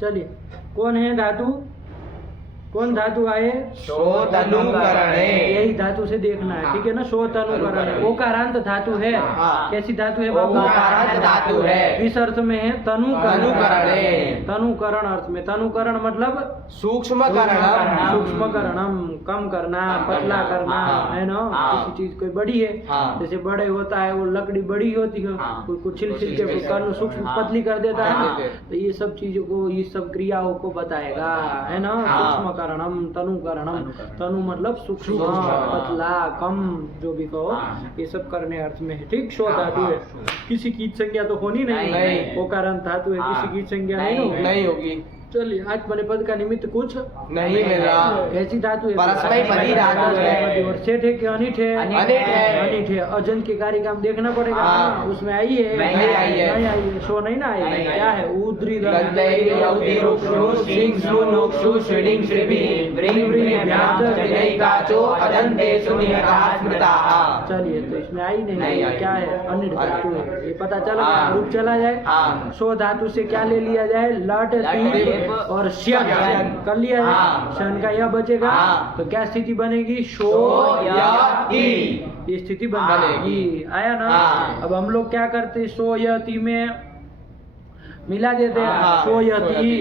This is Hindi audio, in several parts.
चलिए, कौन है धातु? कौन धातु आए? शो तनुकरणे। यही धातु से देखना है, ठीक है ना। शो तनुकरणे ओकारांत धातु है। हाँ। कैसी धातु है बाबू? ओकारांत धातु है। किस अर्थ में है? तनुकरणे। तनुकरण अर्थ में। तनुकरण मतलब सूक्ष्मकरणम। सूक्ष्मकरणम, कम करना, पतला करना, है ना। किसी चीज कोई बड़ी है, जैसे बड़े होता है वो लकड़ी बड़ी होती है, कोई छिल छिल के कर्ण सूक्ष्म पतली कर देता है, तो ये सब चीजों को, ये सब क्रियाओं को बताएगा, है ना। सूक्ष्मकरणम, तनुकरणम। तनु मतलब सूक्ष्म, पतला, कम, जो भी कहो, ये सब करने अर्थ में है, ठीक। शो धातु है, किसी की संज्ञा तो होनी नहीं। ओकारांत धातु है, किसी की संज्ञा नहीं होगी। चलिए, आत्मने पद का निमित्त कुछ नहीं मिल रहा। कैसी धातु है? परस्मैपदी धातु है। और सेठ है कि अनिठ है? अनिठ है। अजंत के कार्य का हम देखना पड़ेगा, उसमें आई है? नहीं आई है। शो नहीं ना आई। क्या है? उद्री चलिए, तो इसमें आई नहीं। क्या है? अनिठ धातु है, ये पता चला। रूप चला जाए। शो धातु से क्या ले लिया जाए? लट, तीन और श्यन कर लिया है। शन का यह बचेगा, तो क्या स्थिति बनेगी? शो यति, ये स्थिति बनेगी। आया ना। अब हम लोग क्या करते? शो यति में मिला देते हैं, शो यति,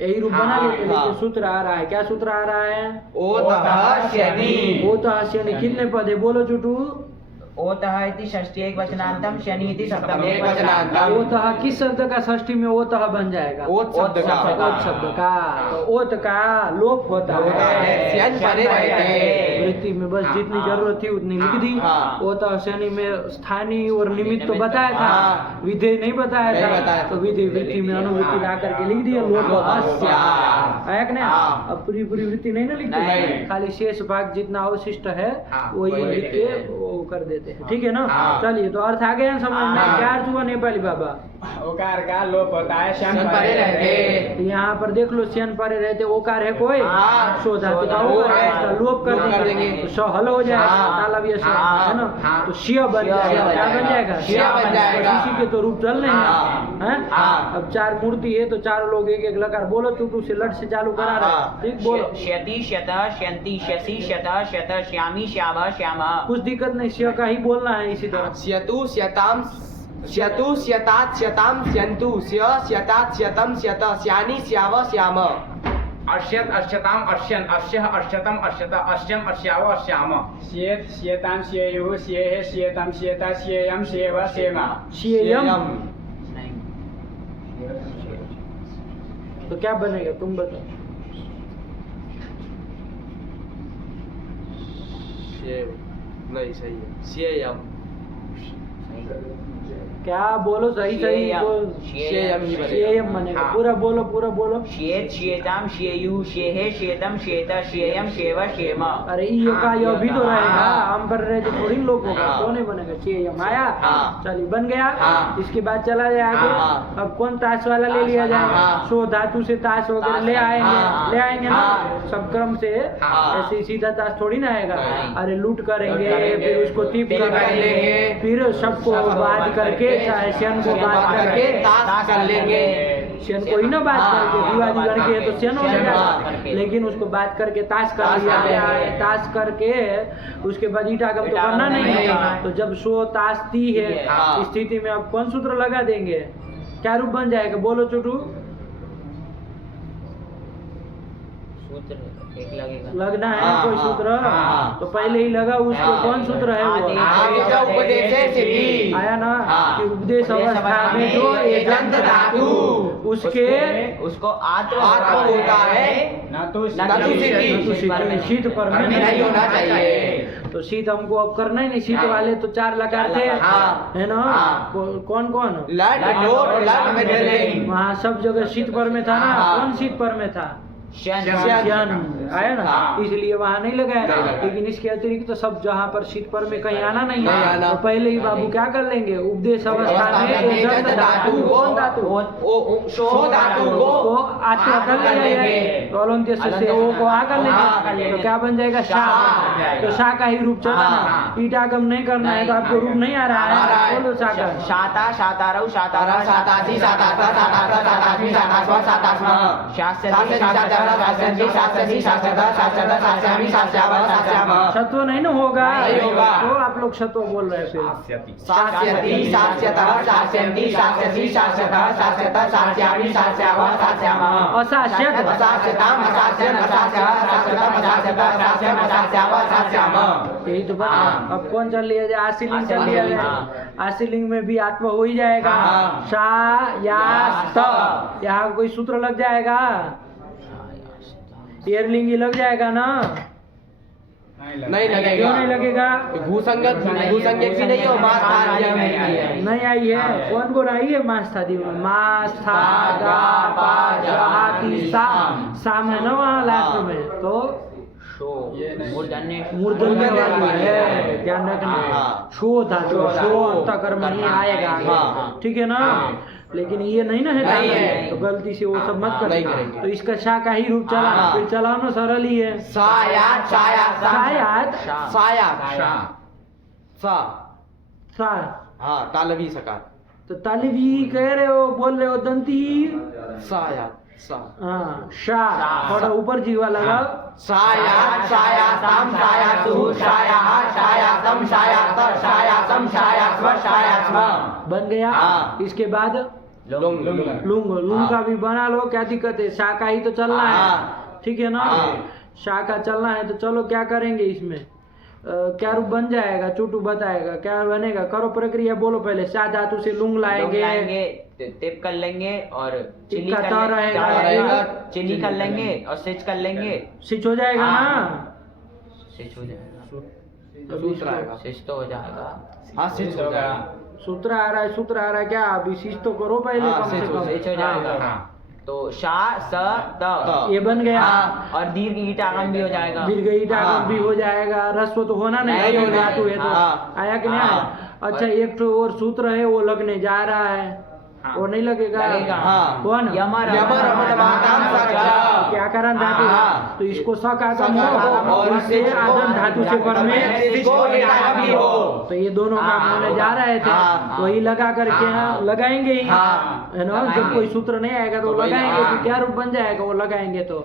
यही रूप बना लेते हैं। लेकिन सूत्र आ रहा है, क्या सूत्र आ रहा है? ओतः शनि। ओतः शनि। कितने पद है? बोलो चुटू। ओतः इति षष्ठी एक वचनांतम, शनि इति सप्तम एक वचनांतम। ओतः किस शब्द का षष्ठी में ओतः बन जाएगा? ओत शब्द का। ओत शब्द का। तो ओत का लोप होता है। शयन परे रहते हैं। वृत्ति में बस जितनी जरूरत थी उतनी लिख दी। ओतः शनि में स्थानीय और निमित्त तो बताया था, विधेय नहीं बताया था, तो विधेय वृत्ति में अनुवृत्ति ला करके लिख दिया। लोप आया कि नहीं? अब पूरी वृत्ति नहीं ना लिखते, खाली शेष भाग जितना अवशिष्ट है वही लिख के वो कर देते हैं, ठीक है ना। चलिए, तो अर्थ आ गया समझ में। क्या अर्थ हुआ नेपाली बाबा? ओकार का लोप होता है, शयन परे रहते। यहाँ पर देख लो, शयन परे रहते, ओकार है कोई? शो धातु का ओकार है, इसका लोप कर देंगे तो श हल हो जाएगा, तालव्य श, है ना। तो शिय बन जाएगा। क्या बन जाएगा? शिय बन जाएगा। इसी के तो रूप चल रहे हैं। अब चार मूर्ति है तो चारों लोग एक एक लकार बोलो, चुटू से लट से चालू करा रहे, ठीक। बोलो। श्यति, श्यत, श्यंति, श्यसि, श्यत, श्यत, श्यामी, श्याम, श्यामा। कुछ दिक्कत नहीं, शिय का ही बोलना है इसी तरह। श्यतु श्यताम, श्यतु श्यतात श्यताम, श्यन्तु श्य श्यतात श्यतम, श्यत श्यानि, श्याव, श्याम। अश्यत, अश्यताम, अश्यन, अश्यः, अश्यतम, अश्यत, अश्यम, अश्याव, अश्याम। श्येत, श्येताम, श्येयुः, श्येः, श्येताम, श्येता, श्येयम, श्येव, श्येमा। श्येयम। तो क्या बनेगा? तुम बताओ। नहीं सही है। श्येयम। क्या बोलो? सही सही बोल। श्येयम बनेगा। पूरा बोलो, पूरा बोलो। श्येत, श्येताम, श्येयुः, श्येः, श्येतम, श्येत, श्येयम, श्येव, श्येमा। अरे ये का यो भी तो रहेगा, हम पर रहे तो थोड़ी लोग होगा, तो नहीं बनेगा। श्येयम आया। चलिए, बन गया। इसके बाद चला जाए आगे। अब कौन ताश वाला ले लिया जाए? शो धातु से ताश वगैरह ले आएंगे ना, सब क्रम से। ऐसे सीधा ताश थोड़ी ना आएगा। अरे लूट करेंगे, फिर उसको टिप करेंगे, फिर सबको बात करके, चाहे शयन को बात करके ताश कर लेंगे। शयन को ही ना बात करके, दिवाली करके तो शयन हो जाएगा, लेकिन उसको बात करके ताश कर लिया गया है। ताश करके उसके बाद ईटा गम तो करना नहीं है। तो जब शो ताश ती है स्थिति में आप कौन सूत्र लगा देंगे? क्या रूप बन जाएगा? बोलो चुटू। सूत्र एक लगेगा, लगना है कोई सूत्र, तो पहले ही लगा। उसको कौन सूत्र है? वो उपदेश आया ना कि उपदेश अवस्था में जो एजंत धातु उसको आत्म होता है, न तो शीत पर में नहीं होना चाहिए। तो शीत हमको अब करना ही नहीं। शीत वाले तो चार लकार थे, है ना। कौन कौन? लट, लोट, लट में वहाँ सब जगह शीत पर में था ना। कौन शीत पर में था? श्यन आया ना, हाँ। इसलिए वहाँ नहीं लगाया। नहीं लगाया। लेकिन इसके अतिरिक्त तो सब जहाँ पर शीत पर में कहीं आना नहीं नहीं है, आना। तो पहले ही बाबू क्या कर लेंगे, उपदेश अवस्था में एजंत धातु, कौन धातु, शो धातु को को आत्मा कर लेंगे, तो अलंत्य से ओ को आ कर लेंगे, तो क्या बन जाएगा, शाह। तो शाह का ही रूप चला ना, ईटागम नहीं करना है तो आपको रूप नहीं आ रहा है, बोलो शाह का। शाता शातारौ शातारा शातासी शातासा शातासा शातासी शातास्वा शातास्मा शास्यति शास्यता शास्यन्ति शास्यसी शास्यता शास्यता शास्यामि शास्यावा शास्यामा। सत्व नहीं ना होगा, नहीं होगा। तो आप लोग सत्व बोल रहे हैं फिर। शास्यति शास्यता शास्यन्ति शास्यसी शास्यता शास्यता शास्यामि शास्यावा शास्यामा। अशास्यत अशास्यताम अशास्यन अशास्या शास्यतम अशास्यता शास्यम अशास्यावा शास्यामा। यही तो बात है। अब कौन चल लिया जाए, आशीलिंग चल लिया जाए, आशीलिंग में भी आत्मा हो ही जाएगा, हाँ। शा या स्त, यहाँ कोई सूत्र लग जाएगा, एयरलिंगी लग जाएगा ना, नहीं लगेगा, क्यों नहीं लगेगा, भूसंगत भूसंगत की नहीं हो, मास था नहीं आई है, कौन को आई है, मास था दी में, मास था गा पा जहाती साम है ना वहाँ लास्ट में, तो मूर्धन्य वाली है, ध्यान रखना, हाँ। शो धातु, शो अंतःकर्म ही आएगा आगे, हाँ। ठीक है ना, लेकिन ये नहीं ना है नहीं धातु, है। तो गलती से वो सब मत नहीं करना, करेंगे। तो इसका शा का ही रूप चला, हाँ। फिर चलाना सरल ही है, सायात सायात सायात सायात सा सा, हाँ तालवी सकार तो तालिबी कह रहे हो, बोल रहे हो दंती, सायात सा हाँ शाह, थोड़ा ऊपर जीवा लगा, सायात सायातम सायातु सायाह सायातम सायात सायातम सायास्व सायास्म। बन गया। हाँ। इसके बाद लुंग लुंग का भी बना लो, क्या दिक्कत है, शाह का ही तो चलना है, हाँ। ठीक है ना, हाँ। शाह का चलना है, तो चलो क्या करेंगे इसमें, क्या रूप बन जाएगा, चुटू बताएगा क्या बनेगा, करो प्रक्रिया, बोलो पहले, शाह धातु से लुंग लाएंगे, टिप कर लेंगे और चिली टिप का कर तो रहेगा, रहेगा। चिली कर लेंगे और स्विच कर लेंगे, स्विच हो जाएगा हाँ। ना, स्विच हो जाएगा, सूत्र आएगा, स्विच तो हो जाएगा, हाँ सिच हो गया, सूत्र आ रहा है, सूत्र आ रहा है, क्या अभी स्विच तो करो पहले, हाँ, कम से स्विच कम, स्विच हो जाएगा, तो शा स त, ये बन गया, हाँ। और दीर्घ ईट आगम भी हो जाएगा, दीर्घ ईटागम हाँ। भी हो जाएगा, रस्व तो होना नहीं, नहीं होना। धातु है तो हाँ। आया कि नहीं हाँ। आया, अच्छा एक तो और सूत्र है वो लगने जा रहा है, वो नहीं लगेगा, लगेगा। हाँ। कौन यम रमण माताम साक्षा। क्या कारण धातु, हाँ। तो इसको सकागम सकागम हो, और इससे आदम धातु से पर में, इसको ईटागम भी हो। तो ये दोनों काम हाँ। होने जा रहे थे, हाँ। वही लगा करके लगाएंगे ही, हाँ। है ना, जब कोई सूत्र नहीं आएगा तो तो वही, लगाएंगे, हाँ। तो क्या रूप बन जाएगा वो लगाएंगे, तो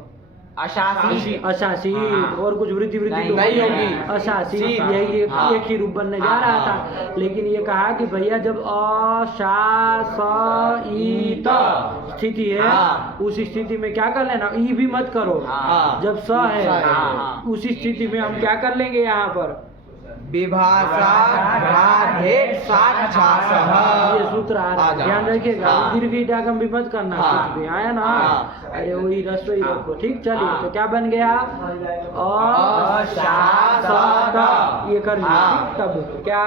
अशासी अशासी, और कुछ वृद्धि तो नहीं होगी। अशासी, सी। यही हाँ। एक ही रूप बनने जा रहा था, लेकिन ये कहा कि भैया जब अशासित स्थिति है, हाँ। उस स्थिति में क्या कर लेना, ई भी मत करो, हाँ। जब स है हाँ। उसी स्थिति में हम क्या कर लेंगे यहाँ पर, विभाषा घ्राधेट साक्षासः। ये सूत्र आ रहा है, ध्यान रखिएगा, हाँ। दीर्घ ईटागम भी मत करना, हाँ। कुछ भी आया ना, हाँ। अरे वही रसोई रखो, ठीक, चलिए, हाँ। तो क्या बन गया, अशासत। ये कर लिया, हाँ। तब क्या,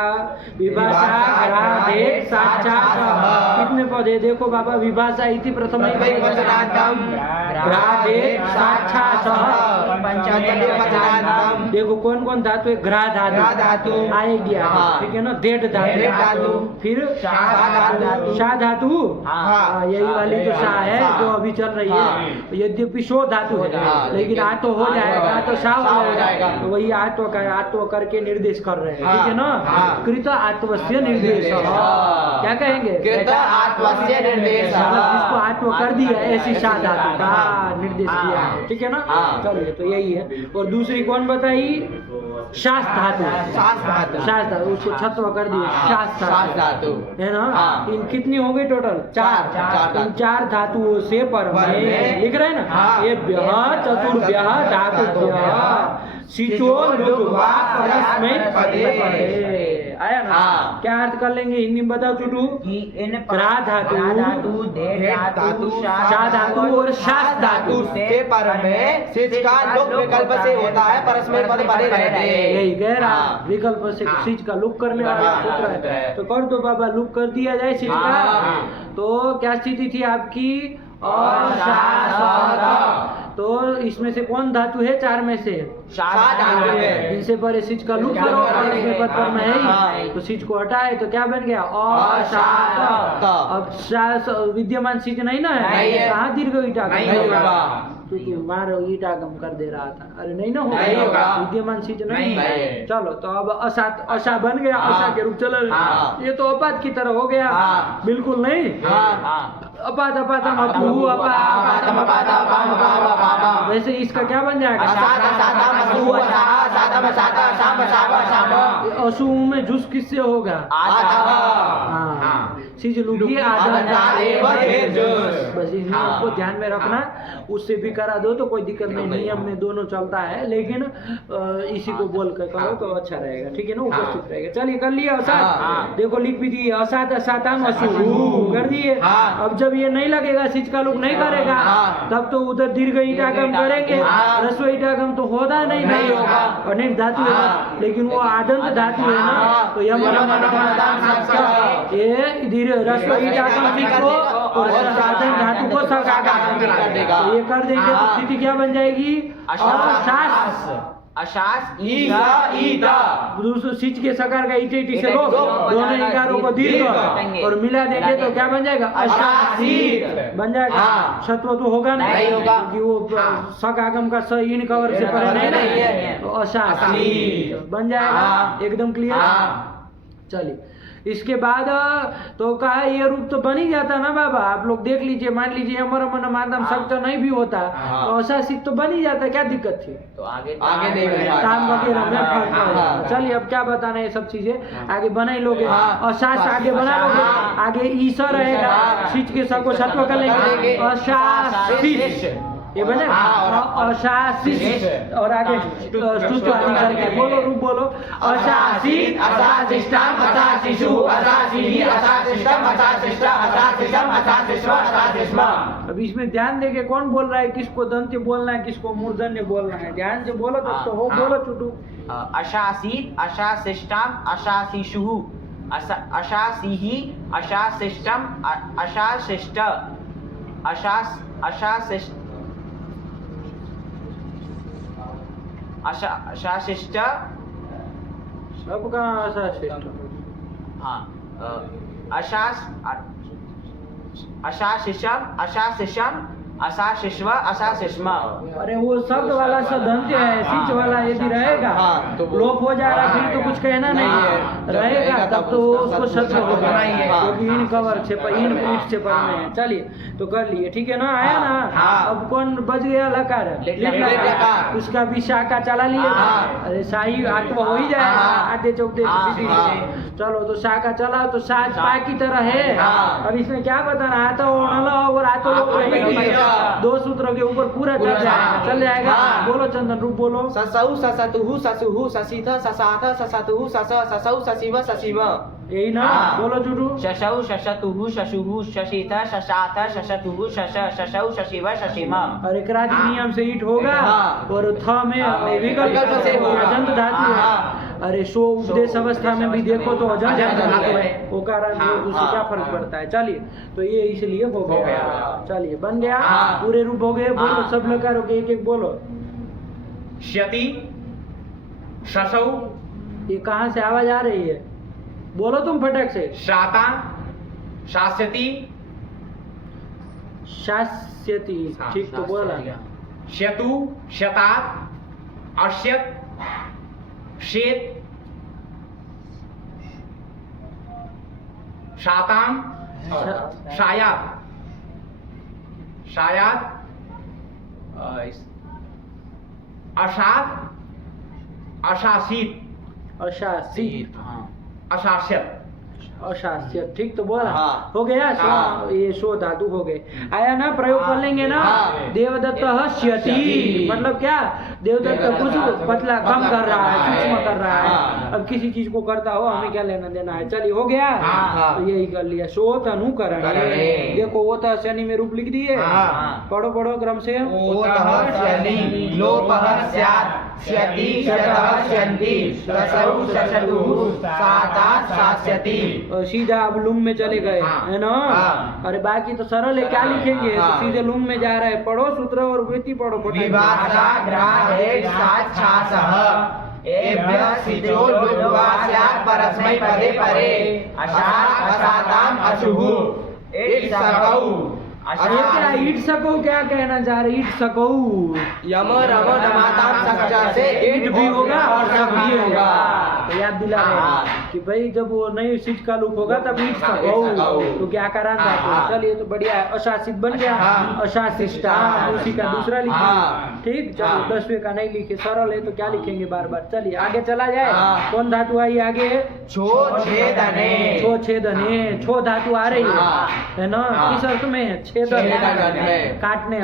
विभाषा ग्राधेट साक्षात्, कितने पौधे, देखो बाबा, विभाषा इति प्रथम वचनान्तम ग्राधेट साक्षात्, पंचमे वचनान्तम। देखो कौन कौन धातु है, ग्रा ग्रा धातु धातु। आएगी, हाँ। ठीक है ना, डेट डेट धातु। धातु, फिर शा धातु। शा धातु, हाँ। यही वाली जो शा है हाँ। जो अभी चल रही हाँ। है, यद्यपि शो धातु है, हाँ, लेकिन आ तो हो जाएगा, तो शा शा हो हो जाएगा, जाएगा। तो वही आत्व का आत्व करके निर्देश कर रहे हैं, हाँ। ठीक है ना, हाँ। कृत आत्वस्य निर्देश, हाँ। क्या कहेंगे, कृत आत्वस्य निर्देश। मतलब जिसको आत्व कर दिया ऐसी शा धातु का हाँ। निर्देश किया है, ठीक है ना, हाँ। चलिए, तो यही है, और दूसरी कौन बताई, शास धातु, शास धातु। शास धातु, उसको छत्व कर दिए, शास शास धातु। है ना, हाँ। इन कितनी हो गई टोटल, चार, चार इन चार धातुओं से पर में लिख रहे हैं ना, हाँ। ये चतुर्भ्यः धातुभ्यः सिचो लुग्वा परस्मै पदे, आया ना, हाँ। क्या अर्थ कर लेंगे हिंदी में, बताओ चुटू, कि इन ग्रा धातु, धेट धातु, शा धातु और शास धातु से पर में सिच का लुक विकल्प से होता है, परस्मै पद बने रहते हैं। यही कह रहा, हाँ। विकल्प से सिच का लुक करने वाला हाँ, सूत्र है, हाँ। तो कर दो बाबा, लुक कर दिया जाए सिच का, हाँ। तो क्या स्थिति थी आपकी, अशासत, तो इसमें से कौन धातु है 4 में से? सात धातु है। इनसे परे सिच का लूप करो और इसमें पद पर में है ही, तो सिच को हटाए तो क्या बन गया? असात। अब विद्यमान सिच नहीं ना है, नहीं है। कहाँ दीर्घ ईटा नहीं होगा। क्योंकि मारो ईटा गम कर दे रहा था। अरे नहीं ना नहीं होगा। विद्यमान सिच नहीं नहीं है। है। चलो तो अब असात, असा बन गया, असा के रूप चला। हाँ। ये तो अपात की तरह हो गया। हाँ। बिल्कुल नहीं। अपात अपातम अपू अपातम अपातम अपातम। वैसे इसका क्या बन जाएगा? असात असातम असु असाह असातम असाता शाम शाम शाम। असु में झुस किससे होगा? हाँ। सिज लुगी बस इसमें आपको ध्यान में रखना, उससे भी करा दो तो कोई दिक्कत नहीं, नियम में दोनों चलता है, लेकिन इसी को बोल कर करो तो अच्छा रहेगा, ठीक है ना, उपस्थित रहेगा। चलिए कर लिए असात, देखो लिख भी दिए असात असातम असु कर दिए। अब जब ये नहीं लगेगा, सिच का लुक नहीं करेगा, तब तो उधर दीर्घ ईटागम करेंगे, ह्रस्व ईटागम तो होगा नहीं होगा, अनेक धातु है, लेकिन वो आदंत धातु है ना, तो यह ये ह्रस्व ईटागम को और आदंत धातु को सकागम तो ये कर देंगे तो स्थिति क्या बन जाएगी? अशास। अशास ईटा। दूसरे सिच के सकार का इटे इटी से लो, दोनों इकारों को दीर्घ और मिला देंगे तो क्या बन जाएगा? अशासीत बन जाएगा। सत्व तो होगा नहीं होगा, क्योंकि वो सकागम का स इन कवर से परे नहीं है, तो अशासीत बन जाएगा। एकदम क्लियर। चलिए इसके बाद तो कहा ये रूप तो बन ही जाता ना बाबा, आप लोग देख लीजिए, मान लीजिए अमर मन मातम शब्द नहीं भी होता तो अशासित तो बन ही जाता, क्या दिक्कत थी? तो आगे देखेंगे काम वगैरह में फर्क पड़ेगा। चलिए अब क्या बताना है, ये सब चीजें आगे बना ही लोगे। अशास आगे बना लोगे, आगे ईसा रहेगा, सिच के स को सत्व कर लेंगे, अशासित ये बने अशासित, और आगे स्तुत आदि करके बोलो, रूप बोलो अशासित अशासिष्टम अशासिषु अशासिहि अशासिष्टम अशासिष्ट अशासिषम अशासिष्व अशासिष्म। अब इसमें ध्यान देके कौन बोल रहा है, किसको दंत्य बोलना है, किसको मूर्धन्य बोलना है, ध्यान से बोलो तब तो हो। बोलो चुटू। अशासीत अशासिष्टम अशासिषु अशासिहि अशासिष्टम अशासिष्ट अशासिष्ट अशासिष्ट। सबका अशासिष्ट। हाँ अशाशिषम अशाशिषम अशाशिष्व अशाशिष्म। अरे वो शब्द वाला सदंत्य है, सिच वाला यदि रहेगा तो लोप हो जाएगा, फिर तो कुछ कहना नहीं है, रहेगा तब तो उसको सत्य होगा, क्योंकि इन कवर से इन पीठ से पर में है। चलिए तो कर लिए, ठीक है ना, आया ना। अब कौन बच गया? लकार, लकार, उसका भी शाखा चला लिए। अरे शाही आत्मा हो ही जाएगा, आधे चौथे सीधी से। चलो तो शाखा चला तो साज पा की तरह है। अब इसमें क्या बताना, आता और आतो लोग रहेगी, दो सूत्रों के ऊपर पूरा चल जाएगा। बोलो चंदन, रूप बोलो। ससौ ससतुहु ससुहु ससिथ ससाथ ससतुहु सस ससौ ससिव ससिव। यही ना, बोलो जुटू। शशौ शशतुहु शशुहु शशिथ शशाथ शशतुहु शश शशौ शशिव शशिम। और एकरादि नियम से ईट होगा और थ में विकल्प से अजंत धातु है। अरे शो उपदेश अवस्था में भी देखो तो अजंत धातु है, वो कारण उससे क्या फर्क पड़ता है। चलिए तो ये इसलिए हो गया। चलिए बन गया, पूरे रूप हो गए। बोलो सब लकार हो गए, एक एक बोलो। श्यति शशौ। ये कहाँ से आवाज आ रही है? बोलो तुम फटक से। शाता शास्यति शास्यति, ठीक तो बोला। श्यतु श्यतात अश्यत शेत शाताम शायात शायात अशात अशासित अशासित अशास्यत अशास्य, ठीक तो बोला। हो गया। ये शो धातु हो गए। आया ना, प्रयोग कर लेंगे ना। देवदत्त श्यति मतलब क्या? देवदत्त कुछ पतला कम कर रहा है, सूक्ष्म कर रहा है। अब किसी चीज को करता हो, हमें क्या लेना देना है। चलिए हो गया, तो यही कर लिया। शोत अनुकरण, देखो वो तो शनि में रूप लिख दिए, पढ़ो पढ़ो क्रम से। लोपः स्यात् स्यति स्यतः स्यन्ति ससौ ससतुः साता सास्यति। और सीधा अब लुंग में चले गए, है ना। अरे बाकी तो सरल है, क्या लिखेंगे, तो सीधे लुंग में जा रहा है। पढ़ो सूत्र और वृत्ति पढ़ो। विभाषा ग्राहेण साक्षासः एभ्यः सिचो लुग्वा स्यात् परस्मै पदे परे अशात् अशाताम् अशुः इट् सकौ। ये क्या ईट सको, क्या कहना चाह रहे, ईट सको। यम रम नमाताम सक्चा से ईट भी होगा और सब भी होगा। तो तो याद दिला रहे कि भाई जब वो नई सिच का लुक होगा तब ईट सको, तो क्या करा था। चलिए तो बढ़िया है, अशासित बन गया, अशासिष्टा उसी का दूसरा लिखे। ठीक, चलो 10वें का नहीं लिखे, सरल है तो क्या लिखेंगे बार बार। चलिए आगे चला जाए। कौन धातु आई आगे, छो छेदने। छो छेदने, छो धातु आ रही है ना। किस अर्थ में है, छेदन, काटने।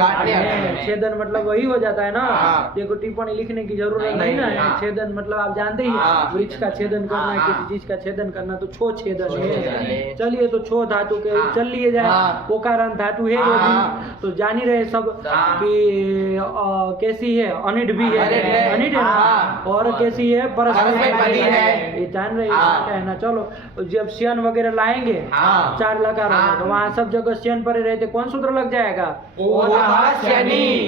छेदन मतलब वही हो जाता है ना। देखो टिप्पणी लिखने की जरूरत नहीं ना है। छेदन मतलब आप जानते ही, वृक्ष का छेदन करना, किसी चीज का छेदन करना, तो छो छेदन है। चलिए तो छो धातु के चल लिए जाए। ओकारांत धातु है ये भी, तो जान ही रहे सब कि कैसी है, अनिट भी है, अनिट है ना। और कैसी है, परस्मैपदी है, ये जान रहे कहना। चलो जब श्यन वगैरह लाएंगे 4 लकार तो वहाँ सब जगह श्यन परे रहते, कौन सूत्र लग जाएगा,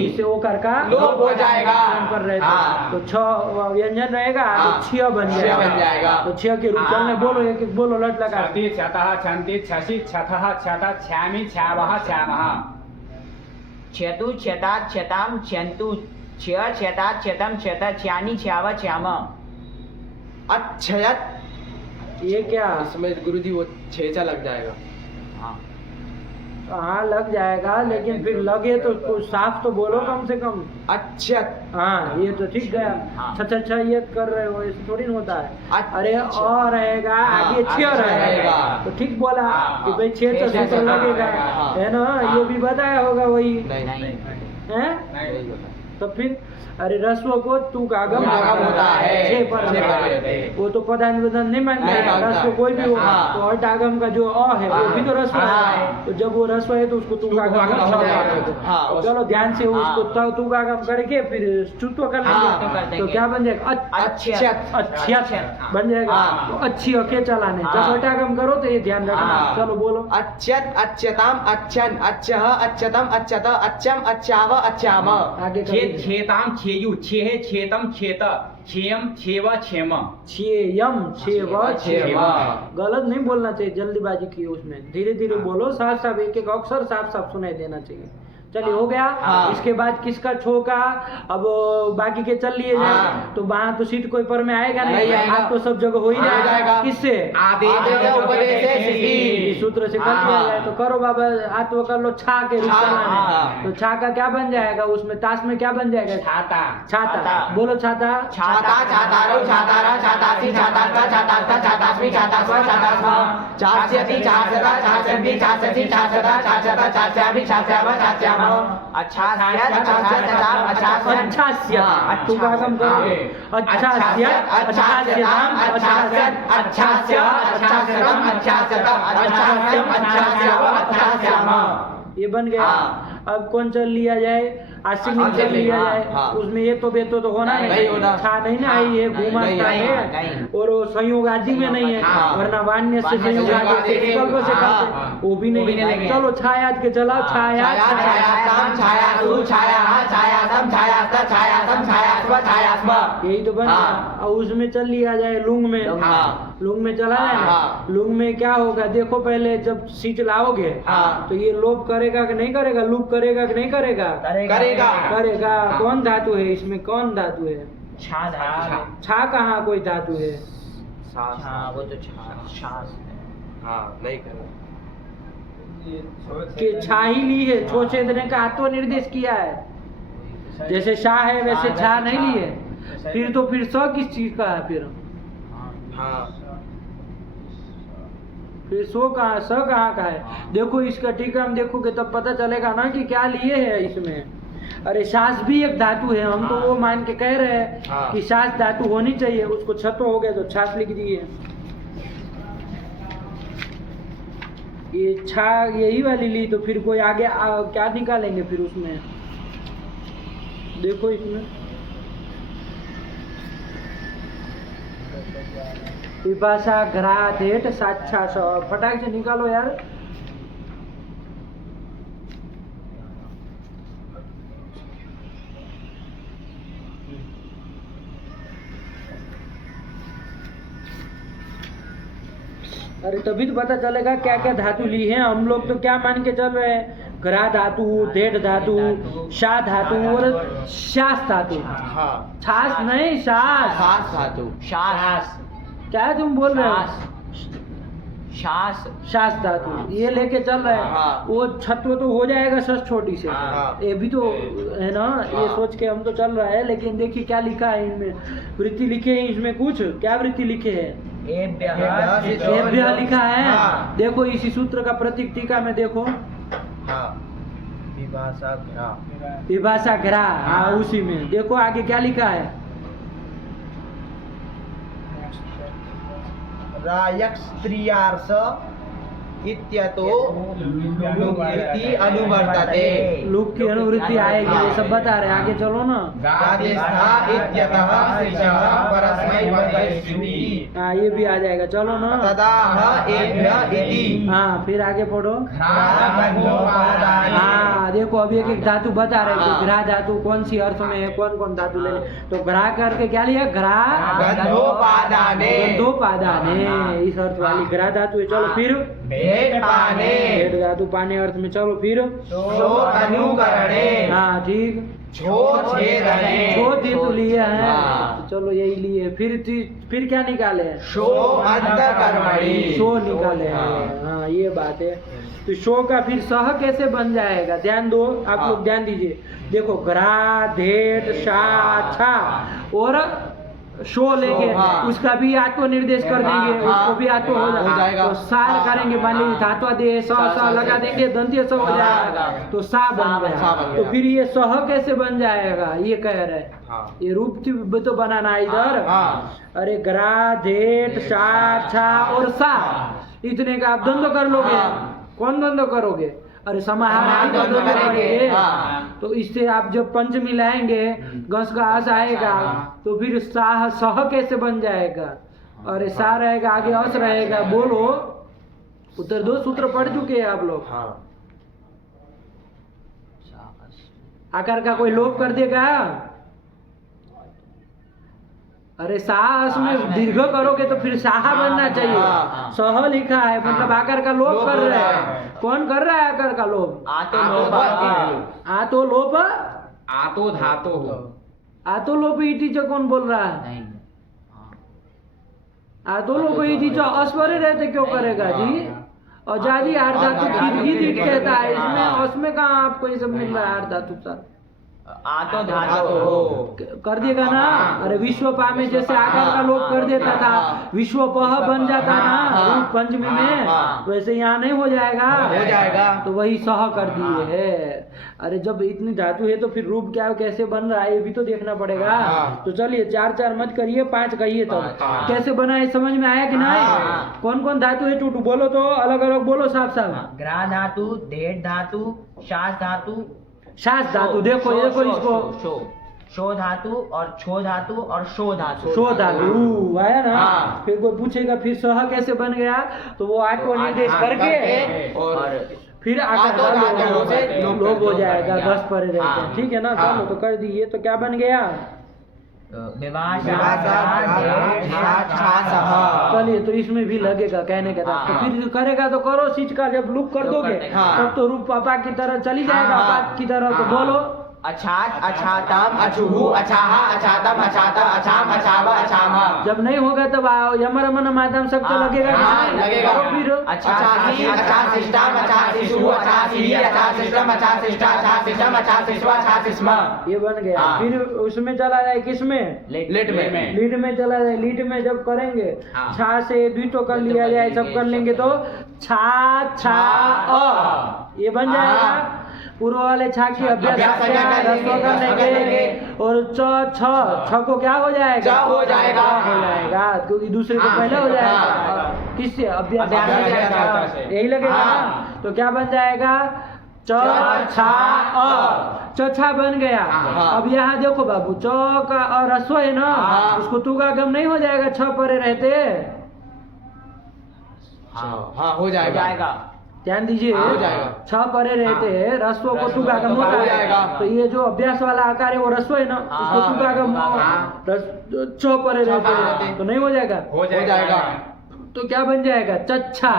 इससे ओकार का लोप हो जाएगा। पर रहते तो 6 व्यंजन रहेगा, तो 6 बन जाएगा। तो 6 के रूप में बोलो, एक एक बोलो, लट लगा। छति छतः छन्ति छसि छतः छत छ्यामि छ्यावः छ्यामः। छेतु छेतात छेताम छेन्तु छ्य छेतात छेतम छेत छ्यानि छ्याव छ्याम। अच्छयत, ये क्या, इसमें गुरुजी वो छेचा लग जाएगा। हाँ लग जाएगा, लेकिन फिर लगे तो कुछ साफ तो बोलो कम से कम। अच्छत, हाँ ये तो ठीक गया। अच्छा ये कर रहे हो, ऐसे थोड़ी ना होता है। अरे और रहेगा आगे 6 रहेगा, तो ठीक बोला कि भाई 6 तो सूत्र लगेगा, है ना। ये भी बताया होगा वही है। तो फिर अरे रस्व को तू का आगम होता है, 6 पर वो तो पदान वदन नहीं मानता है। रस्व कोई भी हो तो हट आगम का जो अ है वो भी तो रस्व है। तो जब वो रस्व है तो उसको तू का आगम, चलो ध्यान से उसको तू का आगम करके फिर चुत्व कर लेंगे। तो क्या बन जाएगा, अच्छत बन जाएगा। तो अच्छी अके चलाने, जब हट आगम करो तो ये ध्यान रखना। चलो बोलो, अच्छत अच्छताम अच्छन अच्छह अच्छतम अच्छत अच्छम अच्छाव अच्छाम। आगे छेताम छेयु छेह छेतम छेत छेयम छेव छेम। छेयम छेव छेम, गलत नहीं बोलना चाहिए, जल्दीबाजी की उसमें। धीरे धीरे बोलो, साफ साफ एक एक अक्षर साफ साफ सुनाई देना चाहिए। चलिए हो गया। इसके बाद किसका छो का, अब बाकी के चल लिए जाए। तो वहाँ तो सीट कोई पर में आएगा नहीं, आप तो सब जगह हो ही जाएगा। किससे, सूत्र से कर दिया जाए। तो करो बाबा, हाथ वो कर लो, छा के रूप चलाने। तो छा का क्या बन जाएगा, उसमें ताश में क्या बन जाएगा, छाता। छाता बोलो, छाता छाता छातारो छातारा छातासी छातास्ता छातास्ता छातास्मि छातास्वा छातास्मा। छास्यति छास्यता छास्यन्ति छास्यसि छास्यता छास्यता छास्यामि छास्याव छास्याम। अच्छास्यत अच्छास्यताम अच्छास्यत, तू भागम करोगे। अच्छास्यत अच्छास्यताम अच्छास्यत अच्छास्य अच्छास्यतम अच्छास्यतम अच्छास्यम अच्छास्याव अच्छास्याम। ये बन गया। अब कौन चल लिया जाए, आश्चर्य चल लिया जाए। उसमें ये तो बेतो तो होना नहीं, छा नहीं ना आई है, घूमा है, और वो संयोग आदि में नहीं है, वरना वाण्य से संयोग आदि से विकल्प से करते, वो भी नहीं है। चलो छायात के चलाओ, छाया छायातम छायासु छाया छायातम छायास्त छायातम छायास्व छायास्म। यही तो बन गया। और उसमें चल लिया जाए लुंग में, लुंग में चला जाए ना। लुंग में क्या होगा, देखो पहले जब सीट लाओगे तो ये लोप करेगा कि नहीं करेगा, लूप करेगा कि नहीं करेगा, करेगा। कौन धातु है इसमें, कौन धातु है, छा धातु। छा कहाँ कोई धातु है, वो तो छा नहीं करेगा कि छा ही ली है, छो छेदने का आत्व निर्देश किया है। जैसे शाह है वैसे छा नहीं ली है। फिर तो फिर स किस चीज का है, फिर सो कहाँ, स कहाँ का है। देखो इसका टीका हम देखोगे तब पता चलेगा ना कि क्या लिए है इसमें। अरे शास भी एक धातु है, हम तो वो मान के कह रहे हैं कि शास धातु होनी चाहिए। उसको छतो हो गया तो छास लिख दिए। ये छा यही वाली ली, तो फिर कोई आगे क्या निकालेंगे फिर उसमें। देखो इसमें विभाषा घरा धेट साच्छा स। फटाक से निकालो यार। अरे तभी तो पता चलेगा क्या क्या धातु ली है। हम लोग तो क्या मान के चल रहे हैं, घरा धातु, धेट धातु, शा धातु और शास धातु। हाँ छास नहीं, शास। शास धातु। शास क्या है तुम बोल रहे हो? शास शास धातु ये लेके चल रहे हैं। हाँ। वो छत्व तो हो जाएगा सस छोटी से। हाँ। ये भी तो है ना, ये सोच के हम तो चल रहा है। लेकिन देखिए क्या लिखा है इनमें, वृत्ति लिखे हैं इसमें। कुछ क्या वृत्ति लिखे है? एभ्य लिखा है। हाँ। देखो इसी सूत्र का प्रतीक टीका में देखो, हाँ विभाषा घरा। विभाषा घरा। हाँ उसी में देखो आगे क्या लिखा है। रायक स्त्रियार्ष इत्यतो लुक्ति अनुवर्तते। लुक की अनुवृत्ति आएगी, ये सब बता रहे हैं। आगे चलो ना। गादिस्था इत्यतः श्रीशः परस्मैपदैश्रुति। हाँ ये भी आ जाएगा, चलो ना। तदाह एभ्य इति। हाँ फिर आगे पढ़ो। घ्रागन्धोपादाने। हाँ देखो अभी एक एक धातु बता रहे हैं कि घ्रा धातु कौन सी अर्थ में है, कौन कौन धातु ले। तो घ्रा करके क्या लिया? घ्रा गन्धोपादाने। गन्धोपादाने इस अर्थ वाली घ्रा धातु है। चलो फिर भेद पाने। भेद धातु पाने अर्थ में। चलो फिर शोधनुकरणे। हाँ ठीक। छेदने। शोध ये तो लिए हैं। हाँ। तो चलो यही लिए। फिर क्या निकाले हैं? शो अंतकर्मणि। शो निकाले हैं। हाँ ये बात है। तो शो का फिर सह कैसे बन जाएगा? ध्यान दो आप लोग, ध्यान दीजिए। देखो घरा, धेट, शा, छा और शो लेंगे, हाँ। उसका भी आत्व निर्देश कर देंगे। उसको भी आत्व हो जाएगा। तो सार करेंगे, मान लीजिए धात्वा दे स लगा देंगे, दंत्य स हो जाएगा तो सा बन गया। तो फिर ये सह कैसे बन जाएगा ये कह रहे हैं। हाँ। ये रूप तो बनाना इधर। हाँ। अरे ग्रा, धेट, शा, छा और सा, इतने का आप द्वंद्व कर लोगे। कौन द्वंद्व करोगे? अरे समाहार द्वंद्व करेंगे। तो इससे आप जब पंच मिलाएंगे, गस का आस आएगा, तो फिर साह सह कैसे बन जाएगा? अरे सा रहेगा, आगे अस रहेगा। बोलो, उत्तर दो सूत्र पढ़ चुके हैं आप लोग। आकार का कोई लोप कर देगा? अरे साहस में दीर्घ करोगे तो फिर साहा बनना चाहिए। सह लिखा है मतलब आकार का लोप कर रहे हैं। कौन कर रहा है आकार का लोप? आतो लोप। आतो लोप। आतो धातो। आतो लोप इटीचा कौन बोल रहा है? नहीं। आतो लोप इटीचा अस्वरे रहते क्यों करेगा जी? और जादी आठ धातु खिदखिद कहता है इसमें, उसमें कहाँ आपको ये सब मिल रहा है? आठ धातु सर आतो धातो कर देगा ना। अरे विश्व पा में जैसे आकार का लोप कर देता था, विश्व पह बन जाता ना रूप पंचमी में, वैसे यहाँ नहीं हो जाएगा। तो वही सह कर दिए है। अरे जब इतनी धातु है तो फिर रूप क्या कैसे बन रहा है ये भी तो देखना पड़ेगा। तो चलिए 4 मत करिए, 5 कहिए। तो कैसे बना है समझ में आया कि नहीं? कौन कौन धातु है टूटू? बोलो तो, अलग अलग बोलो साफ साफ। ग्रा धातु, धेट धातु, शास धातु, शास धातु। देखो ये देखो इसको, शो धातु और छो धातु और शो धातु। शो धातु आया ना। फिर कोई पूछेगा फिर सह कैसे बन गया, तो वो आठ को निर्देश करके और फिर आकार लोप हो जाएगा। 10 पर रहते हैं, ठीक है ना। चलो तो कर दिए। तो क्या बन गया? चलिए तो इसमें भी लगेगा कहने का था। तो फिर करेगा तो करो, सीच का जब लुक कर दोगे तब तो रूप पापा की तरह चली जाएगा। पाप की तरह तो बोलो अछात, अछातम, अछुहु, अछाहा, अछातम, अछाता, अछाम, अछावा, अछामा। जब नहीं होगा तब यमर मन माध्यम सब तो लगेगा। लगेगा। फिर अछासी, अछासिष्टाम, अछासिषु, अछासी, अछासिष्टम, अछासिष्टा, अछासिष्टम, अछासिष्वा, अछासिष्मा। ये बन गया। फिर उसमें चला जाए किसमें? लिट में। लीड में चला जाए। लीड में जब करेंगे छा से द्वितो कर लिया जाए, सब कर लेंगे तो छा छा अ ये बन जाएगा। पूर्व वाले छा की अभ्यास कर लेंगे और छ को क्या हो जाएगा? हो जाएगा क्योंकि दूसरे को पहले हो जाएगा। किससे? अभ्यास। यही लगेगा ना। तो क्या बन जाएगा? च छा अ, चछा बन गया। हाँ। अब यहाँ देखो बाबू, च का रस्व है ना, हाँ। उसको तू का गम नहीं हो जाएगा छ परे रहते? हाँ हो जाएगा। ध्यान दीजिए, हो जाएगा। छ परे रहते हैं, रस्व को तू का गम होता हो है। जाएगा। तो ये जो अभ्यास वाला आकार है वो रस्व है ना, उसको तू का गम छ परे रहते हैं, तो नहीं हो जाएगा? हो जाएगा। तो क्या बन जाएगा? चच्छा।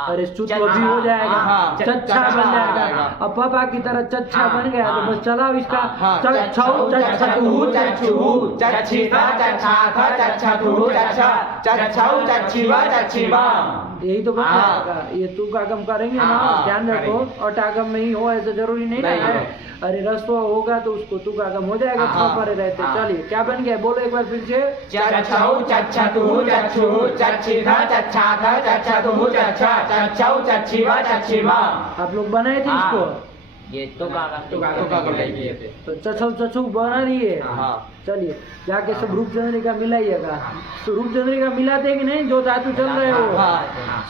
अरे शुद्ध भी हो जाएगा, हाँ। चच्छा बन जाएगा। अब पापा की तरह चच्छा बन गया, तो बस चलाओ इसका चच्छौ चच्छतु चच्छू चच्छीता चच्छाथा चच्छतु चच्छा चच्छौ चच्छीवा चच्छीवा। यही तो बन जाएगा। ये तू का गम करेंगे ना, ध्यान रखो, और टागम में ही हो ऐसा जरूरी नहीं है। अरे रस्व होगा तो उसको तू का गम हो जाएगा, छ परे रहते। चलिए क्या बन गया, बोलो एक बार फिर से। चच्छौ चच्छतु चच्छू चच्छीता चच्छाथा चच्छतु चच्छा चच्छौ चच्छीवा चच्छीवा। आप लोग बनाए थे इसको? ये तो तो चछौ चछू बना लिए। हाँ। चलिए जाके सब रूप चंद्रिका मिलाइएगा। तो रूप चंद्रिका मिलाते कि नहीं, जो धातु चल रहे हो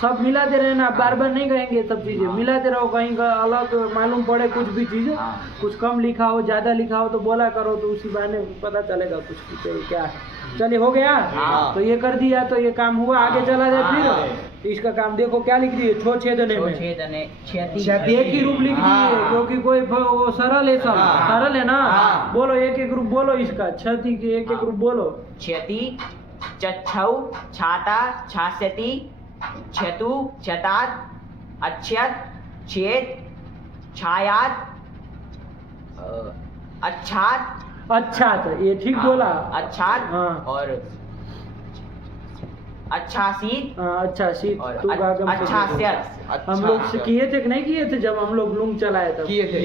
सब मिलाते रहना, बार बार नहीं कहेंगे, सब चीजें मिलाते रहो। कहीं का अलग मालूम पड़े कुछ भी चीज, कुछ कम लिखा हो ज्यादा लिखा हो तो बोला करो, तो उसी बहाने पता चलेगा कुछ क्या है। चलिए हो गया। तो ये कर दिया, तो ये काम हुआ। आगे चला जाए फिर इसका काम देखो क्या लिख दिए, छो छेदने में एक ही रूप लिख दिए, क्योंकि कोई वो सरल है, सब सरल है ना। बोलो एक एक रूप बोलो इसका, क्षति के एक एक रूप बोलो। क्षति, चच्छौ, छाता, छास्यति, क्षतु, क्षतात्, अच्छत, छेद, छायात्, अच्छात्। अच्छा, तो ये ठीक बोला। अच्छात् हाँ। और अच्छासीत अच्छा शीत और तू गागम से अच्छास्यत्। हम लोग से किए थे कि नहीं किए थे जब हम लोग लुंग चलाए तब? किए थे।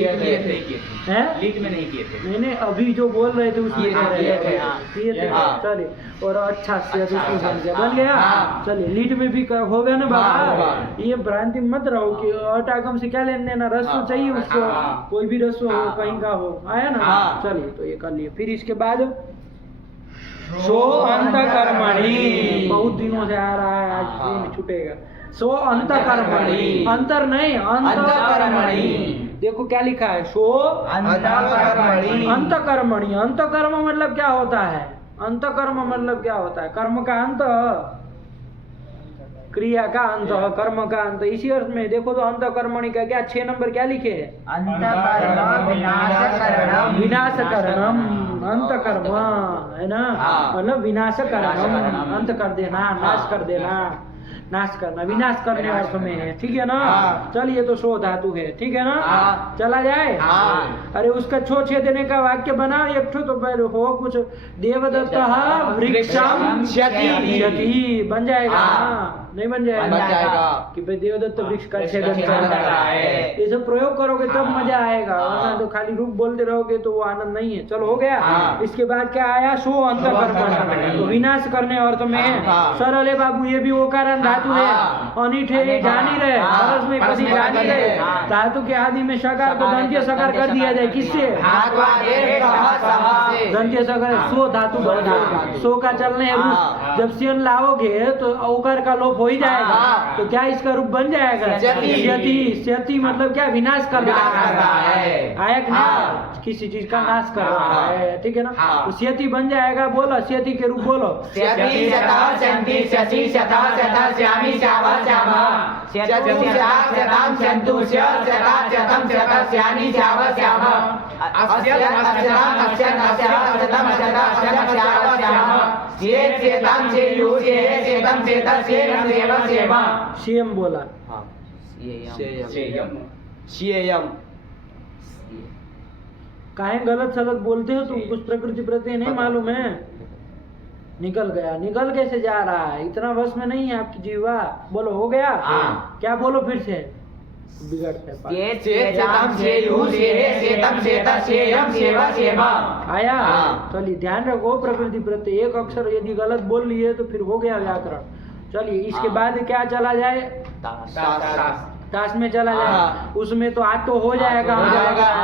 हैं? लीक में नहीं किए थे। नहीं अभी जो बोल रहे थे उसमें कह रहे किए थे, थे। हाँ। किए थे। हाँ। चलिए, और अच्छा से अच्छा, बन गया, हाँ। बन गया। हाँ। चलिए लीड में भी होगा ना बाबा। हाँ। ये भ्रांति मत रहो कि अटागम से क्या लेने देना, रस्व चाहिए उसको, हाँ। कोई भी रस्व हो, हाँ। कहीं का हो, आया ना। हाँ। चलिए तो ये कर लिए। फिर इसके बाद सो अंतकर्मणि, बहुत दिनों से आ रहा है, आज हाँ। नहीं छूटेगा। सो अंतकर्मणि, अंतर नहीं अंतकर्मणि। देखो क्या लिखा है, सो अंतकर्मणि। अंतकर्मणि। अंतकर्म मतलब क्या होता है? अंतकर्म मतलब क्या होता है? कर्म का अंत, क्रिया का अंत, कर्म का अंत, इसी अर्थ में। देखो तो अंतकर्मणि का क्या 6 नंबर क्या लिखे है? अंतकर्म विनाशकरणम। विनाशकरणम, अंतकर्म है ना, हाँ। मतलब विनाशकरणम, विनाशकरणम। अंत कर देना, नाश कर देना, नाश करना, विनाश करने अर्थ में है, ठीक है ना। हाँ। चलिए तो सो धातु है, ठीक है ना। हाँ। चला जाए। हाँ। अरे उसका छो छे देने का वाक्य बनाओ एक ठो, तो फिर हो कुछ देवदत्त वृक्षम क्षति बन जाएगा। हाँ। नहीं बन जाएगा? बन जाएगा। कि भाई देवदत्त वृक्ष का छेदन छेदन कर कर रहा है। ये सब प्रयोग करोगे तब मजा आएगा, वरना तो खाली रूप बोलते रहोगे तो वो आनंद नहीं है। चलो हो गया। हाँ। इसके बाद क्या आया, सो अंतकर्मणि, तो विनाश करने अर्थ में है। हाँ। सरल है बाबू, ये भी ओकारांत धातु है। हाँ। अनिठे जान ही रहे, हाँ। परस में कभी जान ही रहे। हाँ। धातु के आदि में सकार को दंत्य सकार कर दिया जाए, किससे? दंत्य सकार, सो धातु बन जाएगा। सो का चलने है रूप, जब सियन लाओगे तो ओकार का लोप हो ही जाएगा। हाँ। तो क्या इसका रूप बन जाएगा? स्यति। स्यति मतलब क्या? विनाश कर रहा है, आया कि नहीं? किसी चीज का नाश कर रहा है, ठीक है ना। तो स्यति बन जाएगा। बोलो स्यति के रूप बोलो। शेम बोला। काहे गलत सलत बोलते हो तुम? कुछ प्रकृति प्रत्यय नहीं मालूम है? निकल गया, निकल कैसे जा रहा है? इतना बस में नहीं है आपकी जीवा। बोलो हो गया। हाँ। क्या बोलो फिर से, बिगड़ते हैं बात। आया। हाँ। चलिए ध्यान रखो, प्रकृति प्रत्यय एक अक्षर यदि गलत बोल लिए तो फिर हो गया व्याकरण। चलिए इसके हाँ। बाद क्या चला जाए? ताश में चला जाए, उसमें तो आज तो हो जाएगा,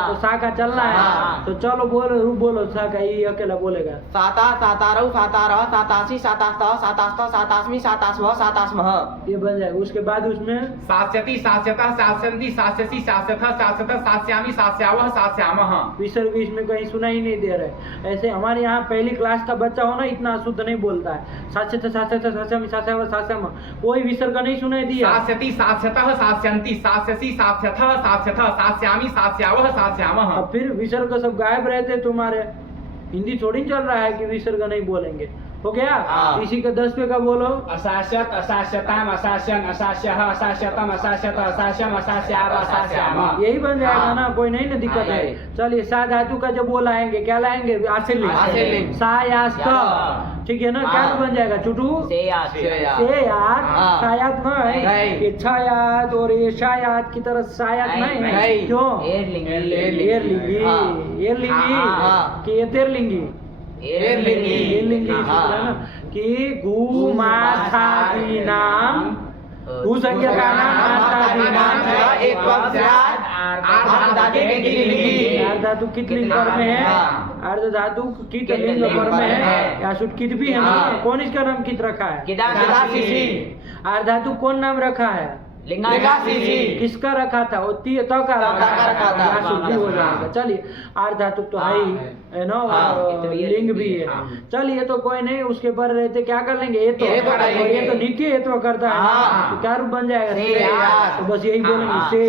तो सा का चलना है। तो चलो बोलो, बोलो सा का, ये अकेला बोलेगा। साता सातारौ सातारह सातासी सातास्त सातास्त सातास्मी सातास्व सातास्मः, ये बन जाएगा। उसके बाद उसमें सास्यति सास्यतः सास्यन्ति सास्यसि सास्यथः सास्यतः सास्यामि सास्यावः सास्यामः। विसर्ग इसमें कहीं सुना ही नहीं दे रहे। ऐसे हमारे यहाँ पहली क्लास का बच्चा हो ना, इतना शुद्ध नहीं बोलता है। सास्यथ सास्यथ सास्यामि सास्यावः सास्यामः, कोई विसर्ग नहीं सुनाई दिया। सास्यति सास्यतः सास्यन्ति सास्यसि सास्यथः सास्यथः सास्यामि सास्यावः सास्यामः। अब फिर विसर्ग सब गायब रहते तुम्हारे। हिंदी थोड़ी चल रहा है कि विसर्ग नहीं बोलेंगे। हो गया? इसी के 10 पे का बोलो। असास्यत असास्यताम असास्यन असास्यः असास्यतम असास्यत असास्यम असास्याव असास्याम। यही बन जाएगा ना, कोई नहीं ना दिक्कत है। चलिए सा धातु का जब वो लाएंगे, क्या लाएंगे? आशीर्लिंग। सायास्त, ठीक है ना? क्या बन जाएगा? चुटू सेयात सायात नहीं, ये छायात और ये शायात की तरह सायात नहीं। क्यों? एरलिंगी कि ये तेरलिंगी? एरलिंगी कि गु मास्थादि नाम, गु संज्ञा का नाम मास्थादि नाम है। एक पद से अर्ध धातु कित लिंग पर में है, अर्ध धातु कित लिंग पर में है, या शुद्ध कित भी है ना? कौन इसका नाम कित रखा है? अर्ध धातु कौन नाम रखा है? किसका रखा था? वो तो का रखा था, या शुद्ध भी हो जाएगा। चलिए अर्ध धातु तो है ना, लिंग भी है। चलिए तो कोई नहीं, उसके पर रहते क्या कर लेंगे? ये तो नित्य ये तो करता है, तो क्या रूप बन जाएगा? तो बस यही बोलेंगे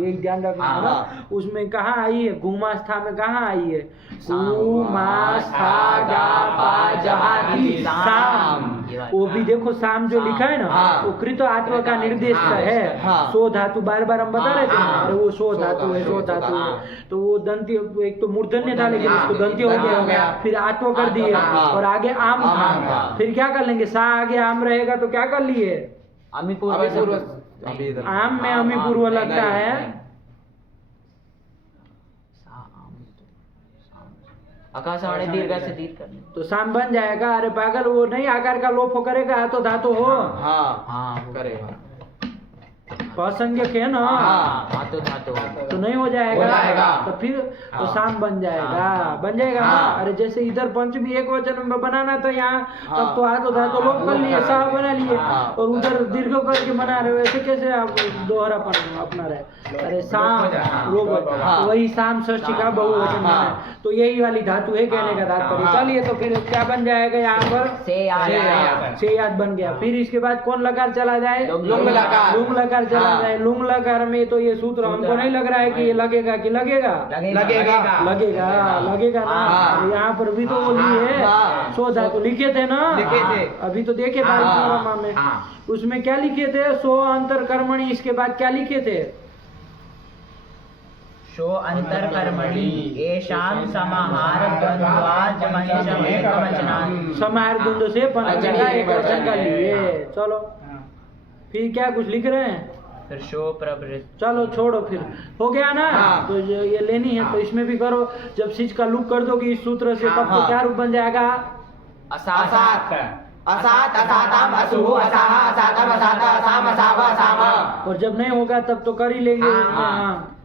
ये ध्यान रखना ना। उसमें कहाँ आई है? गुमास्था में कहाँ आई है? गुमास्था साम, वो भी देखो साम जो लिखा है ना, वो कृत आत्मा का निर्देश है। सो धातु बार बार हम बता रहे थे, अरे वो सो धातु है, सो धातु है। तो वो दंती, एक तो मूर्धन्य था लेकिन उसको दंती हो गया, फिर आत्मा कर दिए और आगे आम था। फिर क्या कर लेंगे? सा आगे आम रहेगा तो क्या कर लिए? अमी पूर्व, आम में अमी पूर्व लगता है। आकाशवाणी दीर्घ से दीर्घ कर ले तो साम बन जाएगा। अरे पागल, वो नहीं आकार का लोप करेगा तो धातु हो। करेगा असंज्ञक है ना, तो नहीं हो जाएगा। तो फिर तो साम बन जाएगा ना। अरे जैसे इधर पंचमी एक वचन में बनाना था यहाँ, तब तो हाथों धातु लोप कर लिए, सा बना लिए, और उधर दीर्घ करके बना रहे हो। ऐसे कैसे आप दोहरापन अपना रहे? अरे साम तो वही साम षष्ठी का बहुवचन बना है। तो यही वाली धातु है कहने का तात्पर्य। चलिए तो फिर क्या बन जाएगा यहाँ पर? सेयात बन गया। फिर इसके बाद कौन लकार चला जाए? लुंग लकार चला जाए। लुंग लकार में तो ये सूत्र हमको नहीं लग रहा है कि ये लगेगा कि लगेगा ना। यहाँ पर भी तो वो लिए सो धातु लिखे थे ना, अभी तो देखे पारिश्रमा में, उसमें क्या लिखे थे? सो अंतर कर्मणि। इसके बाद क्या लिखे थे? शो अंतर कर्मणि एषां समाहार द्वंद्वात् पंचम एकवचनात्। समाहार द्वंद्व से पंचम का एक वचन का लिए। चलो फिर क्या कुछ लिख रहे हैं? फिर शो प्रवृत्त। चलो छोड़ो, फिर हो गया ना। तो ये लेनी है तो इसमें भी करो। जब सिज का लुक कर दोगे इस सूत्र से, तब तो क्या रूप बन जाएगा? असात असाताम असु असाह असातम असाता असाम असाव असाम। और जब नहीं होगा तब तो कर ही लेंगे।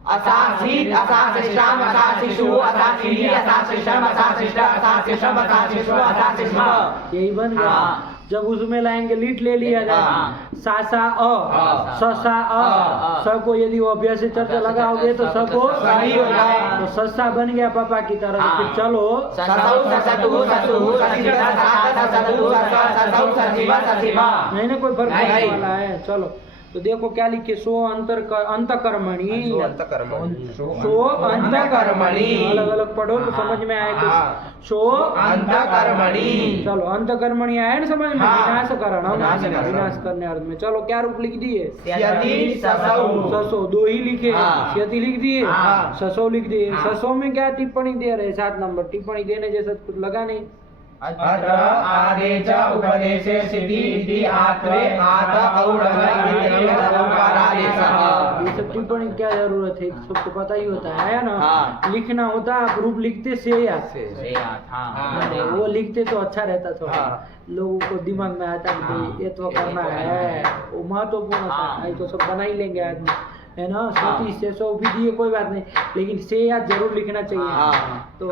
असासीत असाशिष्टाम असाशिषु असाशिहि असाशिष्टम असाशिष्ट असाशिषम असाशिषु असाशिष्म। यही बन गया। जब उसमें लाएंगे लीट ले लिया जाए, सा सा अ सा अ, स को यदि वो अभ्यास से चर्चा लगाओगे तो स को सही हो जाए। तो सस्सा बन गया पापा की तरह। तो फिर चलो नहीं ना, कोई फर्क पड़ने वाला है। चलो तो देखो क्या लिखे? सो अंतकर्मणि, सो अंतकर्मणि। अलग अलग पढ़ो तो समझ में आएगा। सो अंतकर्मणि। चलो अंतकर्मणि आया ना समझ में? विनाश करण, विनाश करने अर्थ में। चलो क्या रूप लिख दिए? ससो दो ही लिखे, यति लिख दिए, ससो लिख दिए। ससो में क्या टिप्पणी दे रहे? 7 नंबर टिप्पणी देने जैसा कुछ लगा नहीं। अत्र आदेश उपदेशे सिद्धि इति आत्वे आत औडव इति लकारादेशः। ये सब टिप्पणी क्या जरूरत है? सबको पता ही होता है ना। लिखना होता, आप रूप लिखते से या वो लिखते तो अच्छा रहता था। लोगों को दिमाग में आता है कि भाई ये तो करना है, वो महत्वपूर्ण था, ये तो सब बना ही लेंगे आदमी, है ना। 3700 भी दिए कोई बात नहीं, लेकिन से याद जरूर लिखना चाहिए, तो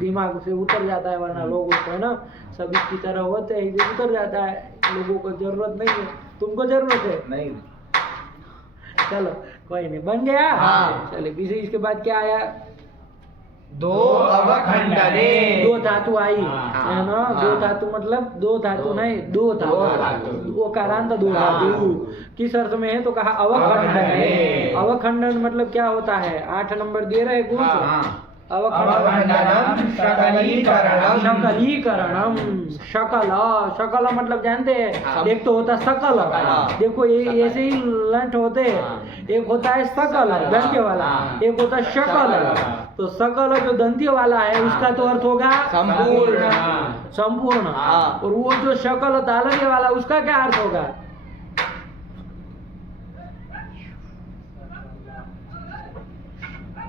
दिमाग से उतर जाता है, वरना लोगों को, है ना, सब इसकी तरह होते हैं, ये उतर जाता है, लोगों को जरूरत नहीं है, तुमको जरूरत है नहीं। चलो कोई नहीं, बन गया। चलिए फिर इसके बाद क्या आया, दो अवखंडने, दो धातु आई, है ना। दो धातु मतलब दो धातु नहीं, दो धातु, वो कारांत दो धातु किस अर्थ में है, तो कहा अवखंडन। अवखंडन मतलब क्या होता है, 8 नंबर दे रहे कुछ, अवखंडनम शकलीकरणम, शकलीकरणम, शकल, शकल मतलब जानते हैं, एक तो होता सकल, देखो ये ऐसे ही लंट होते हैं, एक होता है सकल दंत्य वाला, एक होता है शकल, तो सकल जो दंत्य वाला है उसका तो अर्थ होगा संपूर्ण, संपूर्ण, और वो जो शकल तालव्य वाला उसका क्या अर्थ होगा,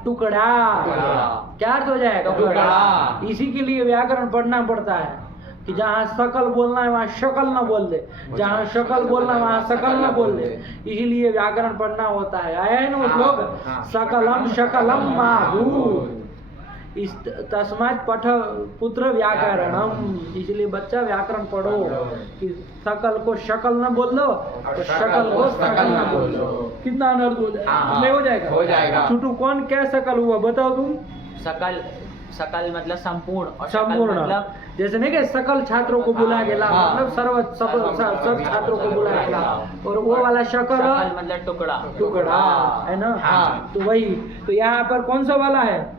टुकड़ा, क्या अर्थ हो जाएगा, टुकड़ा। इसी के लिए व्याकरण पढ़ना पड़ता है कि जहाँ सकल बोलना है वहाँ शकल न बोल दे, जहाँ शकल बोलना है वहाँ सकल न बोल दे, इसीलिए व्याकरण पढ़ना होता है। आया है ना वो श्लोक, सकलम शकलम माभूत, इस तस्मात् पठ पुत्र व्याकरणम, इसलिए बच्चा व्याकरण पढ़ो कि सकल को शकल न बोल दो, तो शकल को सकल न बोल दो, कितना अनर्थ हो जाएगा, नहीं हो जाएगा, हो जाएगा। छोटू कौन क्या सकल हुआ बताओ तुम, सकल, सकल मतलब संपूर्ण, और शकल संपूर्ण मतलब जैसे नहीं कि सकल छात्रों को बुला गेला, मतलब सब छात्रों को बुला गेला, और वो वाला शकल शकल मतलब टुकड़ा, टुकड़ा, है ना। तो वही, तो यहाँ पर कौन सा वाला है,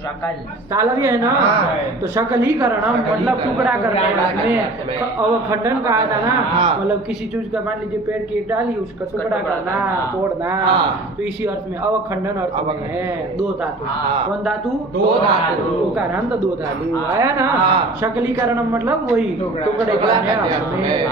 शकल तालव्य है ना, तो शकलीकरणम मतलब टुकड़ा करना में अवखंडन कहा था ना, मतलब किसी चीज का मान लीजिए पेड़ की डाली उसका टुकड़ा करना, तोड़ना, तो इसी अर्थ में अवखंडन अर्थ में है। दो धातु, कौन धातु, दो धातु, कारांत दो धातु आया ना। शकलीकरणम मतलब वही टुकड़े करने अर्थ में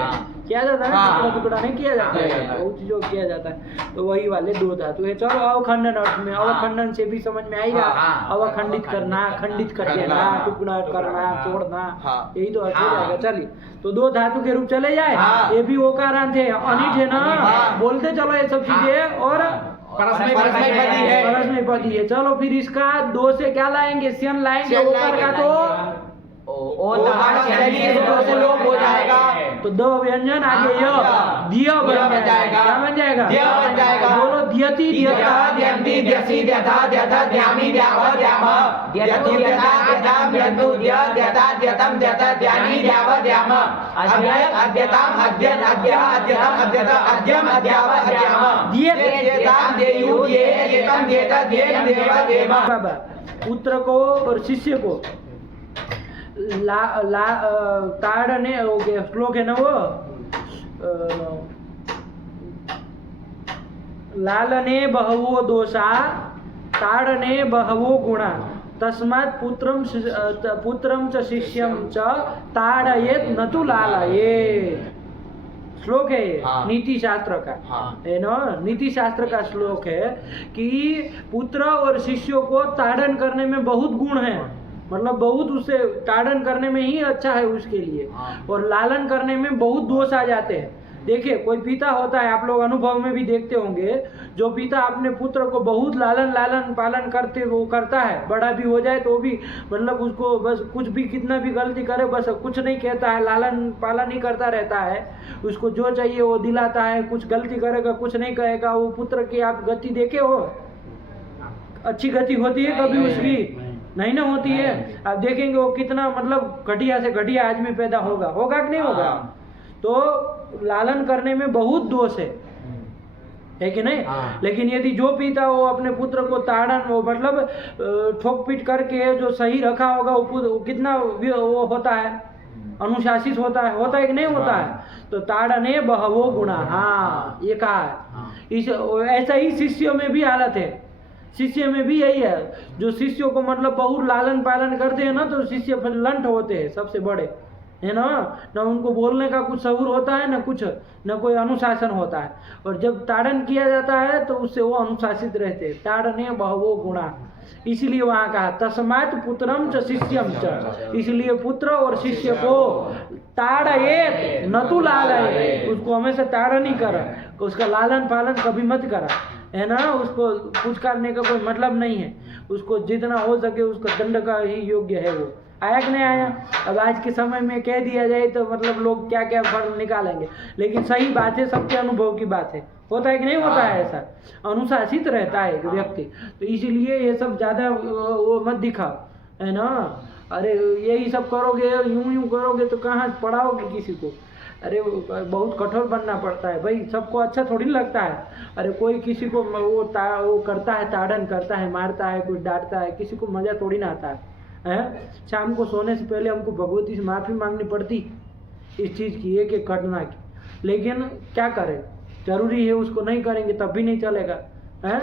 किया जाता है, टुकड़ा टुकड़ा नहीं किया जाता है, बहुत चीजों किया जाता है, तो वही वाले दो धातु है। चलो अवखंडन अर्थ में, अवखंडन से भी समझ में आएगा, अवखंडित करना, खंडित कर देना, टुकड़ा करना, तोड़ना, यही तो अर्थ हो जाएगा। चलिए तो दो धातु के रूप चले जाए, ये भी ओकारांत है, अनिट है ना, बोलते चलो ये सब चीजें, और परस्मैपदी है। चलो फिर इसका दो से क्या लाएंगे, स्यन लाएंगे, ओकार का तो लोप हो जाएगा, तो दो व्यंजन आगे य दिया बन जाएगा, क्या बन जाएगा, दिया बन जाएगा। बोलो दियति दियता द्यंति द्यसि द्यथा द्यथा द्यामि द्याव द्याम, द्यतु द्यथा द्यताम द्यन्तु द्य द्यता द्यतम द्यता द्यानि द्याव द्याम, अद्य अद्यताम अद्यन अद्य अद्यतम अद्यत अद्यम अद्याव अद्याम, द्ये द्येताम द्येयु द्ये द्येतम द्येत द्येम देव देव। बाबा पुत्र को और शिष्य को ताड़ने हो गया, श्लोक है ना वो, लालने बहवो दोषा ताड़ने बहवो गुणा, तस्मात् पुत्रम च शिष्यम च ताड़येत न तु लालयेत। श्लोक है नीति शास्त्र का, है ना, नीति शास्त्र का श्लोक है कि पुत्र और शिष्यों को ताड़न करने में बहुत गुण है, मतलब बहुत उसे ताड़न करने में ही अच्छा है उसके लिए, और लालन करने में बहुत दोष आ जाते हैं। देखिए कोई पिता होता है, आप लोग अनुभव में भी देखते होंगे, जो पिता अपने पुत्र को बहुत लालन पालन करते वो करता है, बड़ा भी हो जाए तो भी मतलब उसको बस कुछ भी कितना भी गलती करे बस कुछ नहीं कहता है, लालन पालन ही करता रहता है, उसको जो चाहिए वो दिलाता है, कुछ गलती करेगा कुछ नहीं कहेगा। वो पुत्र की आप गति देखे हो, अच्छी गति होती है कभी उसकी, नहीं ना होती है। आप देखेंगे वो कितना मतलब घटिया से घटिया आदमी पैदा होगा, होगा कि नहीं होगा। तो लालन करने में बहुत दोष है कि नहीं। लेकिन यदि जो पिता वो अपने पुत्र को ताड़न वो मतलब ठोक पीट करके जो सही रखा होगा, वो कितना वो होता है, अनुशासित होता है कि नहीं होता है। तो ताड़ने बहवो गुणा, हाँ ये कहा है। इस ऐसा ही शिष्यों में भी हालत है, शिष्य में भी यही है, जो शिष्यों को मतलब बहुत लालन पालन करते हैं ना, तो शिष्य फिर लंठ होते हैं सबसे बड़े, है ना उनको बोलने का कुछ शऊर होता है ना कुछ, न कोई अनुशासन होता है। और जब ताड़न किया जाता है तो उससे वो अनुशासित रहते हैं। ताड़ने बहवो गुणा, इसलिए वहाँ कहा तस्मात् पुत्रम च शिष्यम च, इसलिए पुत्र और शिष्य को ताड़येत न तु लालयेत, उसको हमेशा ताड़न ही करा, उसका लालन पालन कभी मत करा, है ना। उसको पुचकारने का कोई मतलब नहीं है, उसको जितना हो सके उसका दंड का ही योग्य है। वो आया कि नहीं आया? अब आज के समय में कह दिया जाए तो मतलब लोग क्या क्या फल निकालेंगे, लेकिन सही बात है, सबके अनुभव की बात है। होता है कि नहीं होता है ऐसा? अनुशासित रहता है एक व्यक्ति, तो इसीलिए ये सब ज़्यादा वो मत दिखाओ, है ना। अरे यही सब करोगे, यूं करोगे तो कहाँ पढ़ाओगे किसी को? अरे बहुत कठोर बनना पड़ता है भाई, सबको अच्छा थोड़ी लगता है। अरे कोई किसी को वो करता है, ताड़न करता है, मारता है, कोई डांटता है, किसी को मज़ा थोड़ी ना आता है। शाम को सोने से पहले हमको भगवती से माफ़ी मांगनी पड़ती इस चीज़ की, एक एक घटना की, लेकिन क्या करें, जरूरी है, उसको नहीं करेंगे तब भी नहीं चलेगा, है।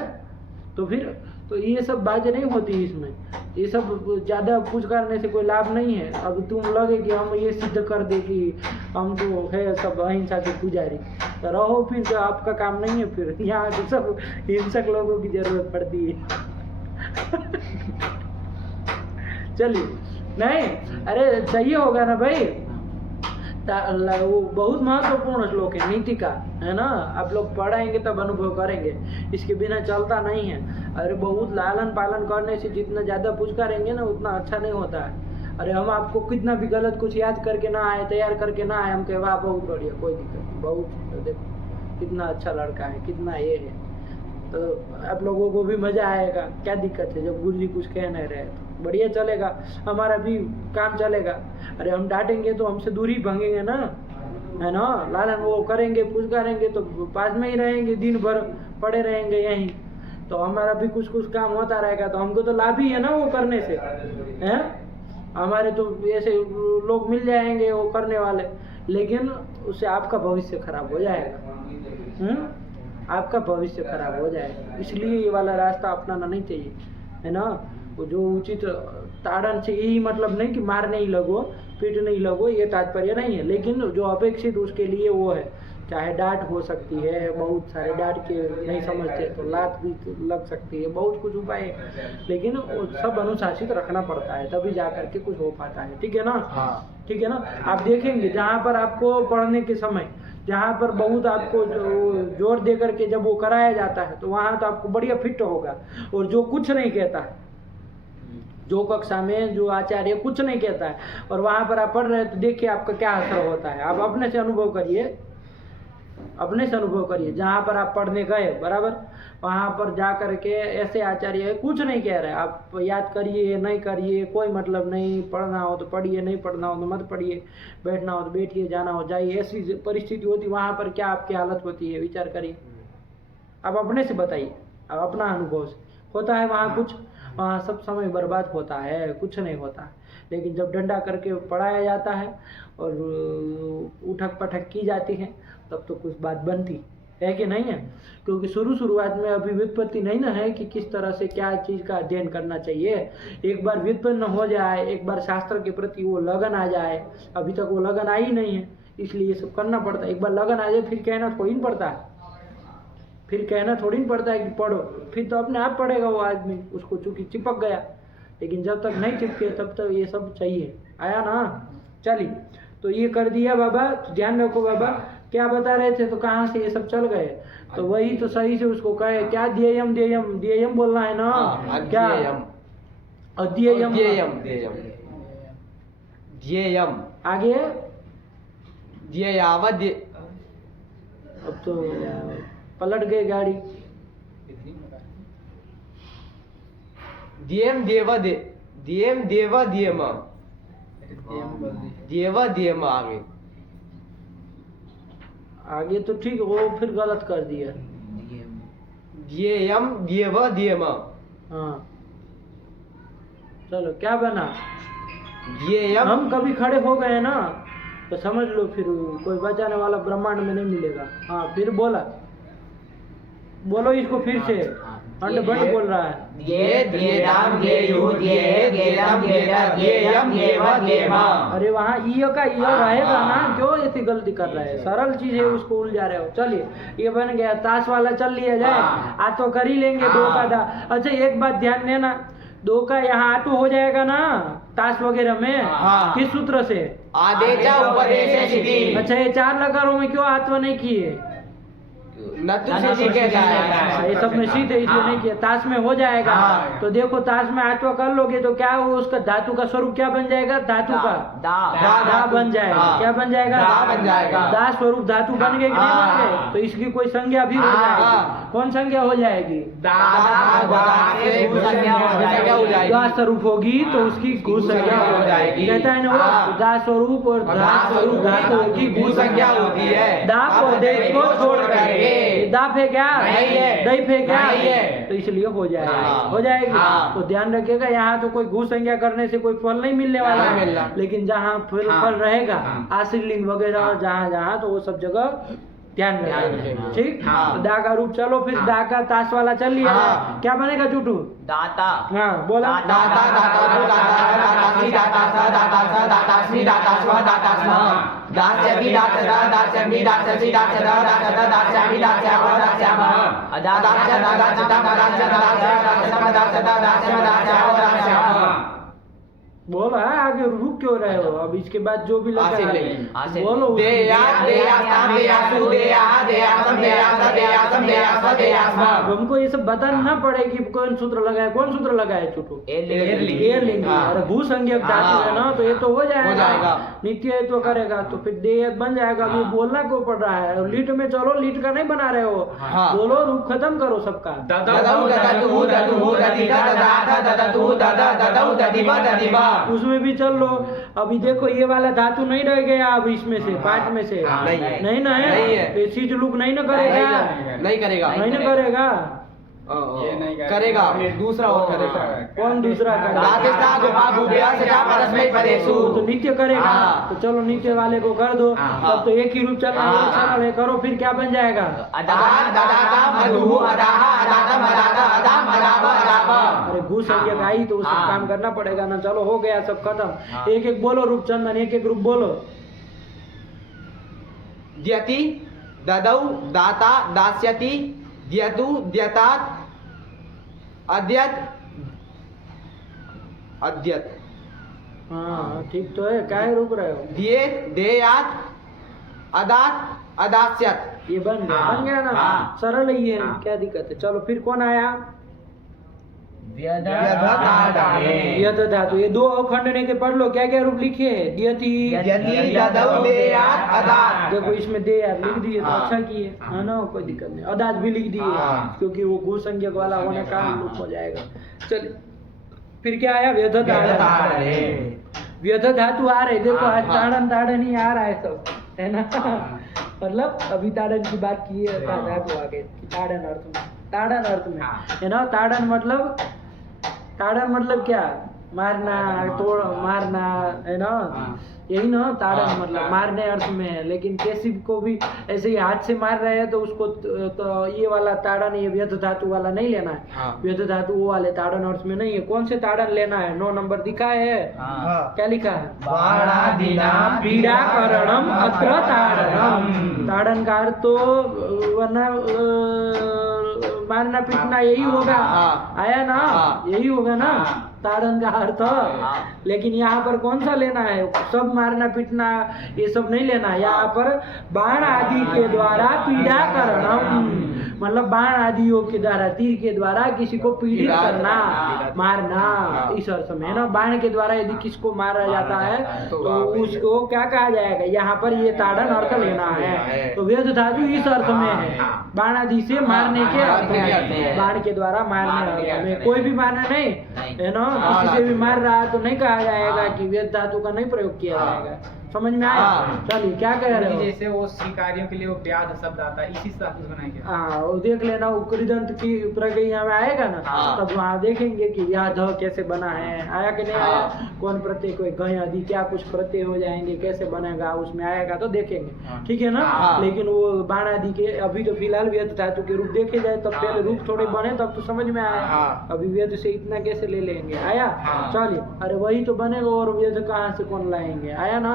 तो फिर तो ये सब बातें नहीं होती इसमें, ये सब ज़्यादा पूछ करने से कोई लाभ नहीं है। अब तुम लगे कि हम ये सिद्ध कर दे कि हम तो है सब अहिंसा के पुजारी, तो रहो फिर, तो आपका काम नहीं है फिर। यहाँ तो सब हिंसक लोगों की जरूरत पड़ती है। चलिए, नहीं, अरे चाहिए होगा ना भाई, वो बहुत महत्वपूर्ण श्लोक है नीति का, है ना। आप लोग पढ़ाएंगे तब अनुभव करेंगे, इसके बिना चलता नहीं है। अरे बहुत लालन पालन करने से जितना ज़्यादा पुचकारेंगे ना उतना अच्छा नहीं होता है। अरे हम आपको कितना भी गलत कुछ याद करके ना आए, तैयार करके ना आए, हम कहे वाह बहुत बढ़िया, कोई दिक्कत नहीं, बहुत देखो कितना अच्छा लड़का है, कितना ये है, तो आप लोगों को भी मज़ा आएगा। क्या दिक्कत है जब गुरु जी कुछ कह नहीं रहे, तो बढ़िया चलेगा, हमारा भी काम चलेगा। अरे हम डांटेंगे तो हमसे दूरी भागेंगे ना, है ना। लालन वो करेंगे, पुचकारेंगे तो पास में ही रहेंगे, दिन भर पड़े रहेंगे यहीं, तो हमारा भी कुछ कुछ काम होता रहेगा, तो हमको तो लाभ ही है ना वो करने से, हैं। हमारे तो ऐसे लोग मिल जाएंगे वो करने वाले, लेकिन उससे आपका भविष्य खराब हो जाएगा, आपका भविष्य खराब हो जाएगा। इसलिए ये वाला रास्ता अपनाना नहीं चाहिए, है ना। वो जो उचित ताड़न से यही मतलब नहीं कि मारने ही लगो, पीटने ही लगो, ये तात्पर्य नहीं है, लेकिन जो अपेक्षित उसके लिए वो है। चाहे डांट हो सकती है, बहुत सारे डांट के नहीं समझते तो लात भी लग सकती है, बहुत कुछ उपाय है, लेकिन वो सब अनुशासित रखना पड़ता है, तभी जा करके कुछ हो पाता है। ठीक है ना? ठीक है ना। आप देखेंगे जहाँ पर आपको पढ़ने के समय जहाँ पर बहुत आपको जोर दे करके जब वो कराया जाता है, तो वहाँ तो आपको बढ़िया फिट होगा। और जो कुछ नहीं कहता है, जो कक्षा में जो आचार्य कुछ नहीं कहता है, और वहाँ पर आप पढ़ रहे हैं, तो देखिए आपका क्या असर होता है। आप अपने से अनुभव करिए, अपने से अनुभव करिए। जहाँ पर आप पढ़ने गए बराबर, वहाँ पर जा कर के ऐसे आचार्य कुछ नहीं कह रहे, आप याद करिए नहीं करिए कोई मतलब नहीं, पढ़ना हो तो पढ़िए, नहीं पढ़ना हो तो मत पढ़िए, बैठना हो तो बैठिए, जाना हो जाइए। ऐसी परिस्थिति होती, वहाँ पर क्या आपकी हालत होती है, विचार करिए। आप अपने से बताइए, आप अपना अनुभव से। होता है वहाँ कुछ, वहाँ सब समय बर्बाद होता है, कुछ नहीं होता है। लेकिन जब डंडा करके पढ़ाया जाता है और उठक पटक की जाती है, तब तो कुछ बात बनती है कि नहीं है। क्योंकि शुरुआत में अभी व्युत्पत्ति नहीं ना है कि किस तरह से क्या चीज़ का अध्ययन करना चाहिए। एक बार व्युत्पन्न हो जाए, एक बार शास्त्र के प्रति वो लगन आ जाए, अभी तक वो लगन आई नहीं है, इसलिए ये सब करना पड़ता है। एक बार लगन आ जाए फिर कहना थोड़ी न पड़ता है, फिर कहना थोड़ी न पड़ता है कि पढ़ो, फिर तो अपने आप पढ़ेगा वो आदमी, उसको चूंकि चिपक गया। लेकिन जब तक नहीं चिपके तब तक ये सब चाहिए। आया ना? चलिए, तो ये कर दिया बाबा, तो ध्यान रखो बाबा क्या बता रहे थे, तो कहाँ से ये सब चल गए। तो वही तो सही से उसको कहे, क्या ध्येयम ध्येयम ध्येयम बोलना है ना, क्या अध्येयम ध्येयम आगे। ध्येयावद्, अब तो पलट गई गाड़ी। ध्येयम देव ध्येयम देव ध्येयम देव ध्येयम आगे आगे तो ठीक, वो फिर गलत कर दिया। ध्येयम देव ध्येयम। हाँ चलो, क्या बना? ध्येयम। हम कभी खड़े हो गए ना तो समझ लो फिर कोई बचाने वाला ब्रह्मांड में नहीं मिलेगा। हाँ फिर बोला, बोलो इसको फिर से। अंड बंड बोल रहा है। द्ये द्येताम द्येयु द्ये द्येतम द्येता द्येयम द्येव द्येम। अरे वहाँ ईय का ईय रहेगा ना, क्यों इतनी गलती कर रहे हैं? सरल चीज है, उसको उलझा रहे हो। चलिए ये बन गया, ताश वाला चल लिया जाए। आ तो कर ही लेंगे दो का दा। अच्छा एक बात ध्यान देना, दो का यहाँ आटो हो जाएगा ना ताश वगैरह में, किस सूत्र से? आदेचा उपदेशे सिद्धि। अच्छा ये 4 लकारों में क्यों आत्व नहीं किए? नतु से सीखे जाएगा। ये सब में सीधे इसलिए नहीं किया, ताश में हो जाएगा। तो देखो ताश में आत्व कर लोगे तो क्या हो, उसका धातु का स्वरूप क्या बन जाएगा? धातु का दा बन जाएगा। क्या बन जाएगा? दा बन जाएगा। दा स्वरूप धातु बन गए कि नहीं बन गए? तो इसकी कोई संज्ञा भी हो जाएगी। कौन संज्ञा हो जाएगी? दा स्वरूप होगी तो उसकी घू संज्ञा हो जाएगी। कहता है ना वो दा स्वरूप और धा स्वरूप धातु की घू संज्ञा होती है। दा को दे को छोड़ करके दा पे क्या दही पे क्या, तो इसलिए हो जाएगा, हो जाएगी। तो ध्यान रखिएगा, यहाँ तो कोई घू संज्ञा करने से कोई फल नहीं मिलने वाला है, लेकिन जहाँ फल रहेगा आश्रलिंग वगैरह जहाँ जहाँ, तो वो सब जगह ध्यान रखिएगा। ठीक, तो दा का रूप चलो फिर दा का ताश वाला चल लिया। क्या बनेगा चुटू? दाता। हाँ बोला। दाता दाता दातासी दातासा दातासा दातास्मी दातास्वा दातास्मा दास्यमि दासदा दास्यमि दाससी दासदा दासदा दास्यामि दास्यावा दास्यामा दास्य दासदा दास्य दास्य दासम दासदा दास्यम दास्यावा दास्यामा। बोलो आगे रुक क्यों रहे हो? अब इसके बाद जो भी लगा बोलो। हमको ये सब बताना ना पड़े कि कौन सूत्र लगाए, कौन सूत्र लगाए छोटू? एलिंग। अरे भू संज्ञक धातु है ना, तो ये तो हो जाएगा। नित्य तो करेगा तो फिर देय बन जाएगा। अभी बोलना क्यों पड़ रहा है? लीट में चलो, लीट का नहीं बना रहे हो। बोलो, रूप खत्म करो सबका। उसमें भी चल लो। अभी देखो ये वाला धातु नहीं रह गया अब इसमें से, पाठ में से नहीं ना है, तो सीज लुक नहीं ना करेगा, नहीं करेगा, नहीं ना करेगा, ये नहीं करेगा, दूसरा और करेगा। कौन दूसरा करेगा? तो नित्य करेगा। तो चलो नित्य वाले को कर दो। तब तो एक ही रूप चल रहा है, करो फिर क्या बन जाएगा? अरे घू संज्ञक आई तो उसका काम करना पड़ेगा ना। चलो हो गया सब खत्म। एक एक बोलो रूप चंदन, एक एक रूप बोलो। द्यति ददौ दाता दास्यति द्यतु द्यतात अद्यत अद्यत। हाँ ठीक तो है, काहे रुक रहे हो? दिए देयात अदात अदास्यत। ये बन गया ना, सरल ही है, क्या दिक्कत है? चलो फिर कौन आया? यद धातु। ये दो अवखंडने के पढ़ लो, क्या क्या रूप लिखे? द्यति ददौ देयात अदात। देखो इसमें देयात लिख दिए तो अच्छा किए, है ना, कोई दिक्कत नहीं। अदात भी लिख दिए क्योंकि वो घू संज्ञक वाला होने का रूप हो जाएगा। चलिए फिर क्या आया? व्यध धातु। व्यध धातु आ रहे, देखो आज ताड़न ही आ रहा है सब, है ना। मतलब अभी ताड़न की बात की है, धातु आ गए ताड़न अर्थ में, है ना। ताड़न मतलब क्या? मारना, तोड़ मारना, है ना, यही ना ताड़न मतलब मारने अर्थ में है। लेकिन कैसी को भी ऐसे ही हाथ से मार रहे हैं तो उसको तो ये वाला ताड़न, ये व्यध धातु वाला नहीं लेना है। व्यध धातु वो वाले ताड़न अर्थ में नहीं है। कौन से ताड़न लेना है? 9 नंबर दिखा है, क्या लिखा है? पीड़ाकरणम अत्र ताड़नम। ताड़न का अर्थ तो वरना मारना पीटना यही होगा, आया ना, यही होगा ना ताड़न का अर्थ। लेकिन यहाँ पर कौन सा लेना है? सब मारना पीटना ये सब नहीं लेना। यहाँ पर बाण आदि के द्वारा पीड़ा करणम, मतलब बाण आदियों के द्वारा, तीर के द्वारा किसी को पीड़ित करना, मारना, इस अर्थ में, है ना। बाण के द्वारा यदि किसको मारा जाता है तो उसको क्या कहा जाएगा? यहाँ पर ये ताड़न अर्थ लेना है। तो व्यध धातु इस अर्थ में है, बाण आदि से मारने के अर्थ में, बाण के द्वारा मारने अर्थ में। कोई भी मारना नहीं, है ना, किसी से भी मार रहा है तो नहीं कहा जाएगा कि व्यध धातु का नहीं प्रयोग किया जाएगा। समझ में आया? चलिए क्या कह रहे हो? जैसे वो शिकारियों के लिए वो व्याध शब्द आता है, इसी से धातु बनाएंगे। हाँ, वो देख लेना, वो कृदंत की प्रक्रिया में आएगा ना, तब वहाँ देखेंगे कि व्याध कैसे बना है, आया कि नहीं आया, कौन प्रत्यय, कोई गय आदि क्या कुछ प्रत्यय हो जाएंगे, कैसे बनेगा, उसमें आएगा तो देखेंगे, ठीक है ना। लेकिन वो बाण आदि के अभी तो फिलहाल व्यर्थ धातु के रूप देखे जाए, तब पहले रूप थोड़े बने तब तो समझ में आया। अभी व्यर्थ से इतना कैसे ले लेंगे, आया? चलिए, अरे वही तो बनेगा और व्यर्थ कहाँ से कौन लाएंगे, आया ना।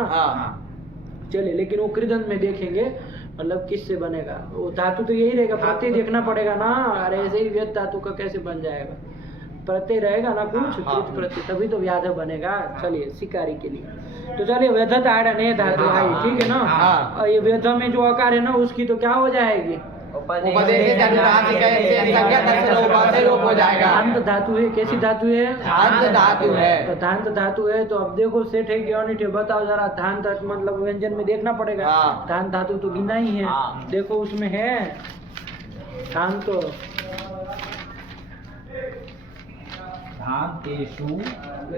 चलिए, लेकिन वो कृदंत में देखेंगे मतलब किससे बनेगा, वो धातु तो यही रहेगा, प्रत्यय देखना पड़ेगा ना। अरे ऐसे ही व्यर्थ धातु का कैसे बन जाएगा, प्रत्यय रहेगा ना कुछ, कृत प्रत्यय, तभी तो व्याध बनेगा। चलिए, शिकारी के लिए तो चलिए व्यध ताड़ने धातु आई, ठीक है ना। और ये व्यध में जो आकार है ना, उसकी तो क्या हो जाएगी, हो जाएगा। धांत धातु है, कैसी धातु है, धांत धातु है। तो धांत धातु है, तो अब देखो सेठ है कि अनिट है, बताओ जरा। धांत मतलब व्यंजन में देखना पड़ेगा, धांत धातु तो गिना ही है, देखो उसमें है धांत, तो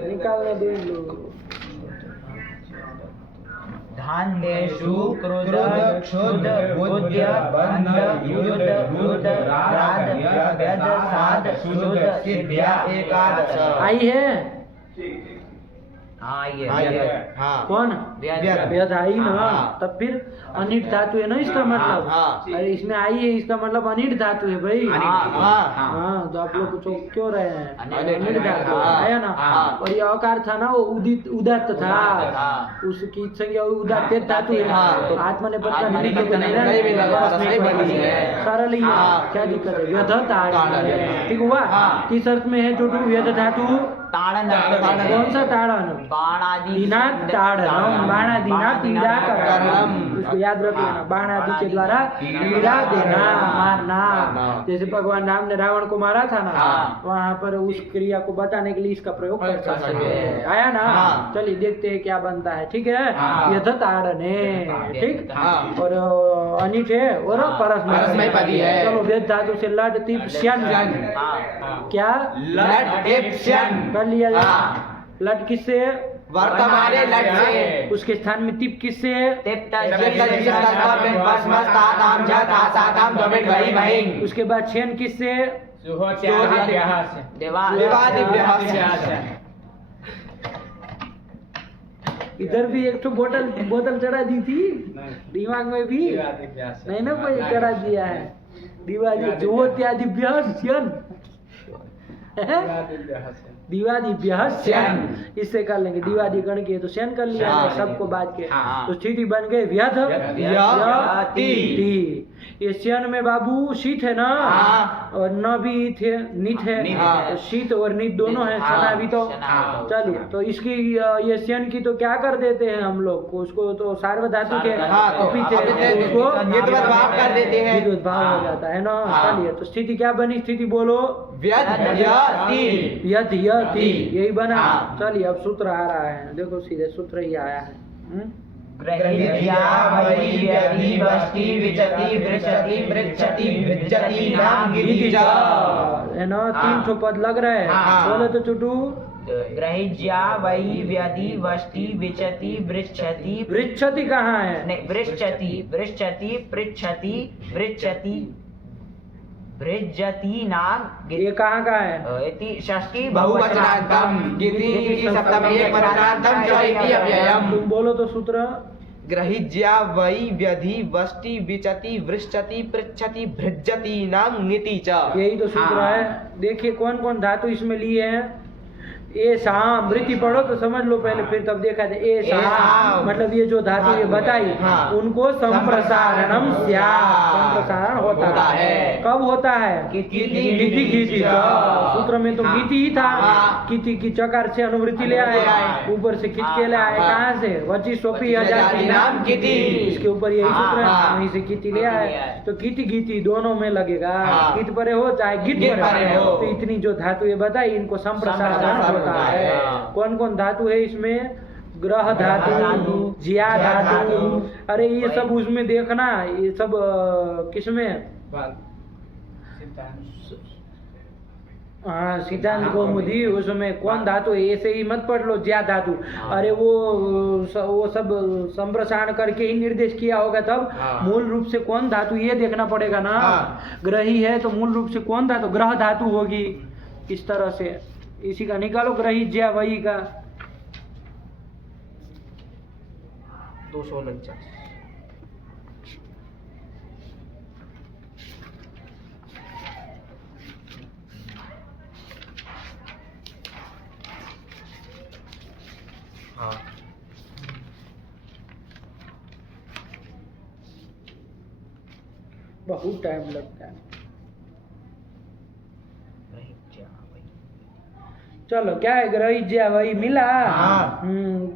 निकालने दे लो। धान्येषु क्रोध क्षुध बुद्ध्य बंध युद्ध रुद्र राध व्यद साध शुद्ध सिद्ध्या एकादश। आई है, हाँ ये कौन व्यद। व्यद आई ना, तब फिर अनिट धातु है ना इसका मतलब। अरे इसमें आई है, इसका मतलब अनिट धातु है भाई। हाँ, तो आप लोग कुछ क्यों रहे हैं, अनिट धातु आया ना। और ये अकार था ना, वो उदित उदात्त था, उसकी संज्ञा उदात्त धातु है। तो आत्मनेपद का निमित्त को सरल ही है, क्या दिक्कत है। व्यध ताड़न, ठीक हुआ। किस अर्थ में है छोटू व्यध धातु, ताड़न, कौन सा ताड़न, बाणादि ताड़नम, बाणादिना पीड़ा करणम, उसको याद रख लेना, बाणादि के द्वारा पीड़ा देना, मारना। जैसे भगवान राम ने रावण को मारा था ना, वहाँ पर उस क्रिया को बताने के लिए इसका प्रयोग कर सकते हैं, आया ना। चलिए देखते हैं क्या बनता है, ठीक है। यथ ताड़ने, ठीक। और अनिट है और परस्मैपदी है। चलो वेद धातु से लट टिप श्यन, क्या लट टिप श्यन कर लिया जाए। लट किससे, वर्तमान लट से, उसके स्थान में तिप किससे, उसके बाद छेन किससे, इधर भी एक तो बोतल चढ़ा दी थी दिमाग में भी नहीं ना, कोई चढ़ा दिया है दिवाली जो त्यादिभ्यस्यन, दिवादिभ्यस्यन, इससे कर लेंगे। दिवादी गण के तो शयन कर लिया है, सबको बात के, तो स्थिति बन गई व्यध यति। ये शयन में बाबू शीत है ना, और न भी नित है, तो शीत और नित दोनों है, सना भी तो। चलिए, तो इसकी ये शयन की तो क्या कर देते हैं हम लोग को, उसको तो सार्वधातु के पीछे उसको विद्वद्भाव कर देते हैं, विद्वद्भाव हो जाता है ना। चलिए, तो स्थिति क्या बनी, स्थिति बोलो, यद यति, यही बना। चलिए, अब सूत्र आ रहा है, देखो सीधे सूत्र ही आया है। ग्रहीत्या वै व्यधि वष्टि विचति वृक्षति वृक्षति वृज्जति नाम गिरिजा, है ना, 3 ठो पद लग रहे हैं, बोलो तो चुटू। ग्रहीज्या वै व्यधि वष्टि विचति वृक्षति, वृक्षति कहाँ है, नहीं वृक्षति वृक्षति पृच्छति वृक्षति वृज्जति नाम, ये कहाँ का है, इति षष्ठी बहुवचनान्तम गिति सप्तमी एकवचनान्तम च इति अव्ययम्। तुम बोलो तो सूत्र। ग्रहीज्या वै व्यधि वष्टि विचति वृक्षति पृच्छति भृज्जति नाम नीति च, यही तो सूत्र है। देखिए कौन कौन धातु इसमें लिए हैं। ए शाम वृत्ति पढ़ो तो समझ लो पहले, फिर तब देखा जाए। ए शाम मतलब ये जो धातु ये बताई, उनको संप्रसारणम संप्रसारण होता है। कब होता है, गीति गीति। सूत्र में तो गीति ही था, गीति की चकार से अनुवृत्ति ले आए, ऊपर से खींच के ले आए, कहाँ से, वची सोपी नाम गीति, इसके ऊपर यही सूत्र है, वहीं से गीति ले आए। तो गीति गीति दोनों में लगेगा, गीत परे हो चाहे गीत परे हो। तो इतनी जो धातु ये बताई, इनको संप्रसारण है। कौन कौन धातु है इसमें, ग्रह धातु, जिया धातु, अरे ये सब उसमें देखना, ये सब किसमें, हाँ, सिद्धांत कौमुदी उसमें कौन धातु है ऐसे ही मत पढ़ लो ज्या धातु। अरे वो सब संप्रसारण करके ही निर्देश किया होगा तब मूल रूप से कौन धातु ये देखना पड़ेगा ना। ग्रही है तो मूल रूप से कौन धातु, ग्रह धातु होगी। इस तरह से इसी का निकालो, ग्रही ज्या वही का 249। बहुत टाइम लगता है। चलो क्या है, ग्रही ज्या वही मिला।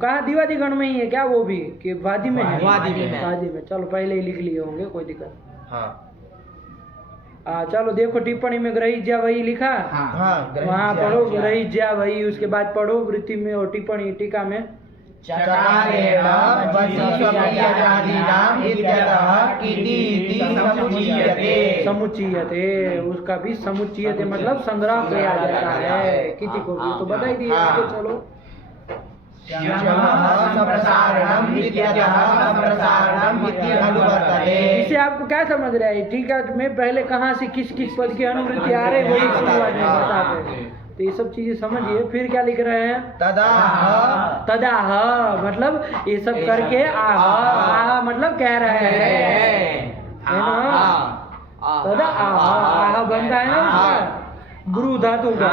कहाँ दिवादी गण में ही है क्या वो भी कि वादी में है? वादी में। चलो पहले ही लिख लिए होंगे, कोई दिक्कत। चलो देखो टिप्पणी में ग्रही ज्या वही लिखा। वहाँ पढ़ो ग्रही ज्या वही, उसके बाद पढ़ो वृत्ति में और टिप्पणी टीका में चकारेण वचीस्वकीयजादीनाम् इत्यतः किति इति समुच्चीयते। समुच्चीयते, उसका भी समुच्चीयते मतलब संग्रह किया जाता है। किति को भी तो बता ही दिया। चलो संप्रसारणम् इत्यतः संप्रसारणम् इति अनुवर्तते। इसे आपको क्या समझ रहा है? ठीक है, मैं पहले कहाँ से किस किस पद की अनुवृत्ति आ रही है वही बताते। तो ये सब चीजें समझिए। फिर क्या लिख रहे हैं? तदाह मतलब ये सब करके आह मतलब कह रहे हैं ना। तदाह बनता है ना उसका गुरु धातु का।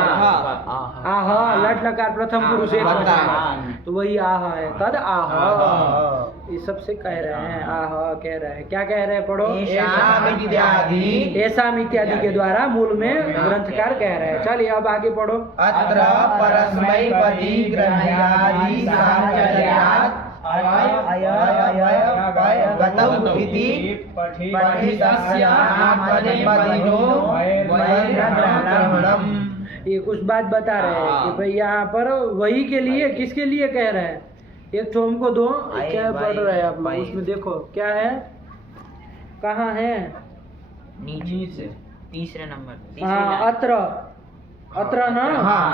आह लट लकार प्रथम पुरुष एक वचन, तो वही आह है। तद आह ये सबसे कह रहे हैं। आह कह रहे हैं, क्या कह रहे हैं? पढ़ो। ऐसा इत्यादि के द्वारा मूल में ग्रंथकार कह रहे हैं। चलिए अब आगे पढ़ो। अत्र परस्मैपदी ग्रह्यादि साहचर्यात् गतौ इति पठितस्य आत्मनेपदिनो वैरग्रहणम्। ये कुछ बात बता रहे हैं कि भाई यहाँ पर वही के लिए, किसके लिए कह रहे हैं? एक तो हमको दो, क्या पढ़ रहे हैं आप लोग? उसमें देखो क्या है, कहाँ है? नीचे तीसरे नंबर। हाँ, अत्र ना।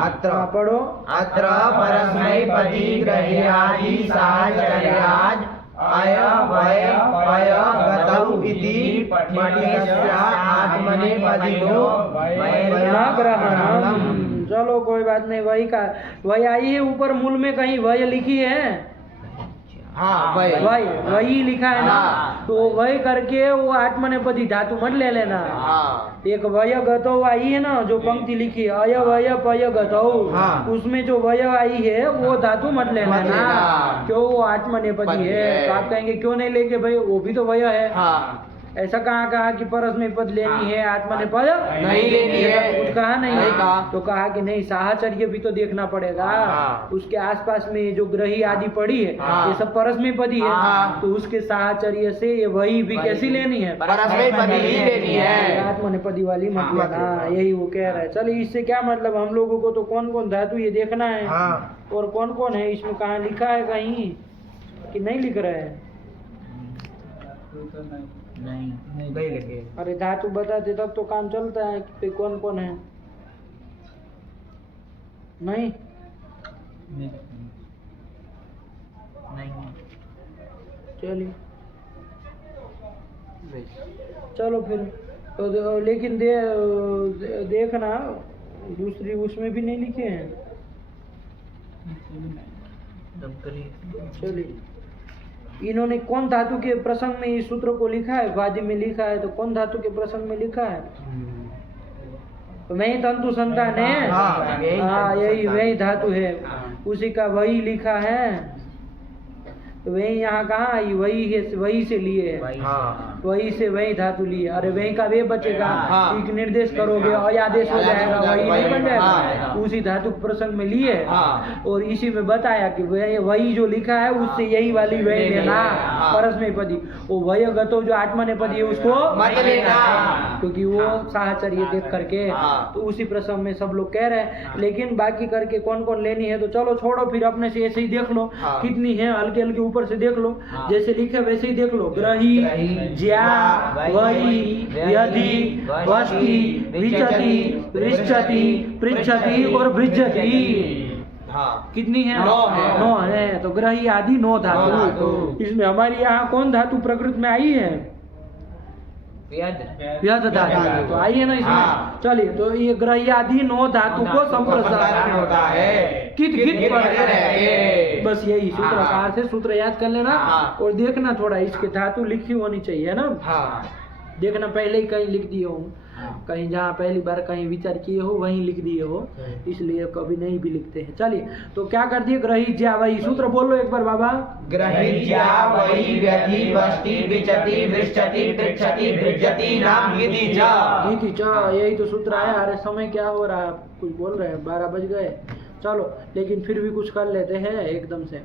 अत्र पढ़ो। अत्र परस्मैपदी ग्रह्यादि साहचर्यात् अय वय पय गतौ इति पठितस्य आत्मनेपदिनो वैरग्रहणम्। चलो कोई बात नहीं, वही का वही आई है ऊपर मूल में कहीं वही लिखी है। वही लिखा है ना। तो वही करके वो आत्मनेपदी धातु मत ले लेना। एक वय गतौ आई है ना जो पंक्ति लिखी, अय वय पय गतौ, उसमें जो वय आई है वो धातु मत लेना ना, क्यों? वो आत्मनेपदी है। तो आप कहेंगे क्यों नहीं लेके भाई, वो भी तो वय है। ऐसा कहा कि परस्मैपद पद लेनी है, आत्मनेपद नहीं लेनी है। कुछ कहा नहीं तो कहा कि नहीं, साहचर्य भी तो देखना पड़ेगा। उसके आसपास में जो ग्रही आदि पड़ी है ये सब परस्मैपदी है। तो उसके साहचर्य से ये वही भी कैसी लेनी है? परस्मैपदी ही लेनी है, आत्मनेपदी वाली मत लेना। यही वो कह रहा है। चलिए इससे क्या मतलब, हम लोगों को तो कौन कौन धातु ये देखना है और कौन कौन है इसमें, कहाँ लिखा है कहीं कि नहीं लिख रहे हैं? नहीं लगे। अरे धातु बताते तब तो काम चलता है कि कौन कौन है। नहीं चलिए चलो फिर तो लेकिन देखना दूसरी उसमें भी नहीं लिखे हैं। चलिए इन्होंने कौन धातु के प्रसंग में इस सूत्र को लिखा है? वादी में लिखा है, तो कौन धातु के प्रसंग में लिखा है? वही तंतु संतान है। हाँ यही वही धातु है, उसी का वही लिखा है। तो वही यहाँ कहाँ आई? वही है, वही से लिए है। वही से वही धातु लिए। अरे वही का वे बचेगा, एक निर्देश करोगे अयादेश हो जाएगा, वही नहीं बन जाएगा। उसी धातु प्रसंग में लिए और इसी में बताया कि वही जो लिखा है उससे यही वाली वही लेना। परस्मैपदी वो वही गतो जो आत्मनेपदी है उसको मत लेना, क्योंकि वो साहचर्य देख करके। तो उसी प्रसंग में सब लोग कह रहे हैं। लेकिन बाकी करके कौन कौन लेनी है तो चलो छोड़ो, फिर अपने से ऐसे ही देख लो कितनी है, हल्के हल्के ऊपर से देख लो, जैसे लिखे वैसे ही देख लो। ग्रही व्या वै व्यधि वष्टि विचति वृक्षति पृच्छति और भृजति। कितनी है? 9 है। तो ग्रही आदि 9 धातु। इसमें हमारी यहाँ कौन धातु प्रकृति में आई है? व्यध धातु तो आई है ना इसमें। चलिए, तो ये ग्रही आदि 9 धातु को संप्रसारण होता है कित पर। बस यही सूत्रकार से सूत्र याद कर लेना और देखना थोड़ा इसके धातु लिखी होनी चाहिए ना। देखना पहले ही कहीं लिख दिए हो, कहीं जहाँ पहली बार कहीं विचार किए हो वहीं लिख दिए हो, इसलिए कभी नहीं भी लिखते हैं। चलिए, तो क्या कर दिए? ग्रहीज्या वही सूत्र बोल लो एक बार बाबा। ग्रहीज्या वही व्यधि वष्टि विचति वृक्षति पृच्छति भृजति नाम गीति च। यही तो सूत्र आया। अरे समय क्या हो रहा है, कुछ बोल रहे हैं, 12 बज गए। चलो, लेकिन फिर भी कुछ कर लेते हैं एकदम से।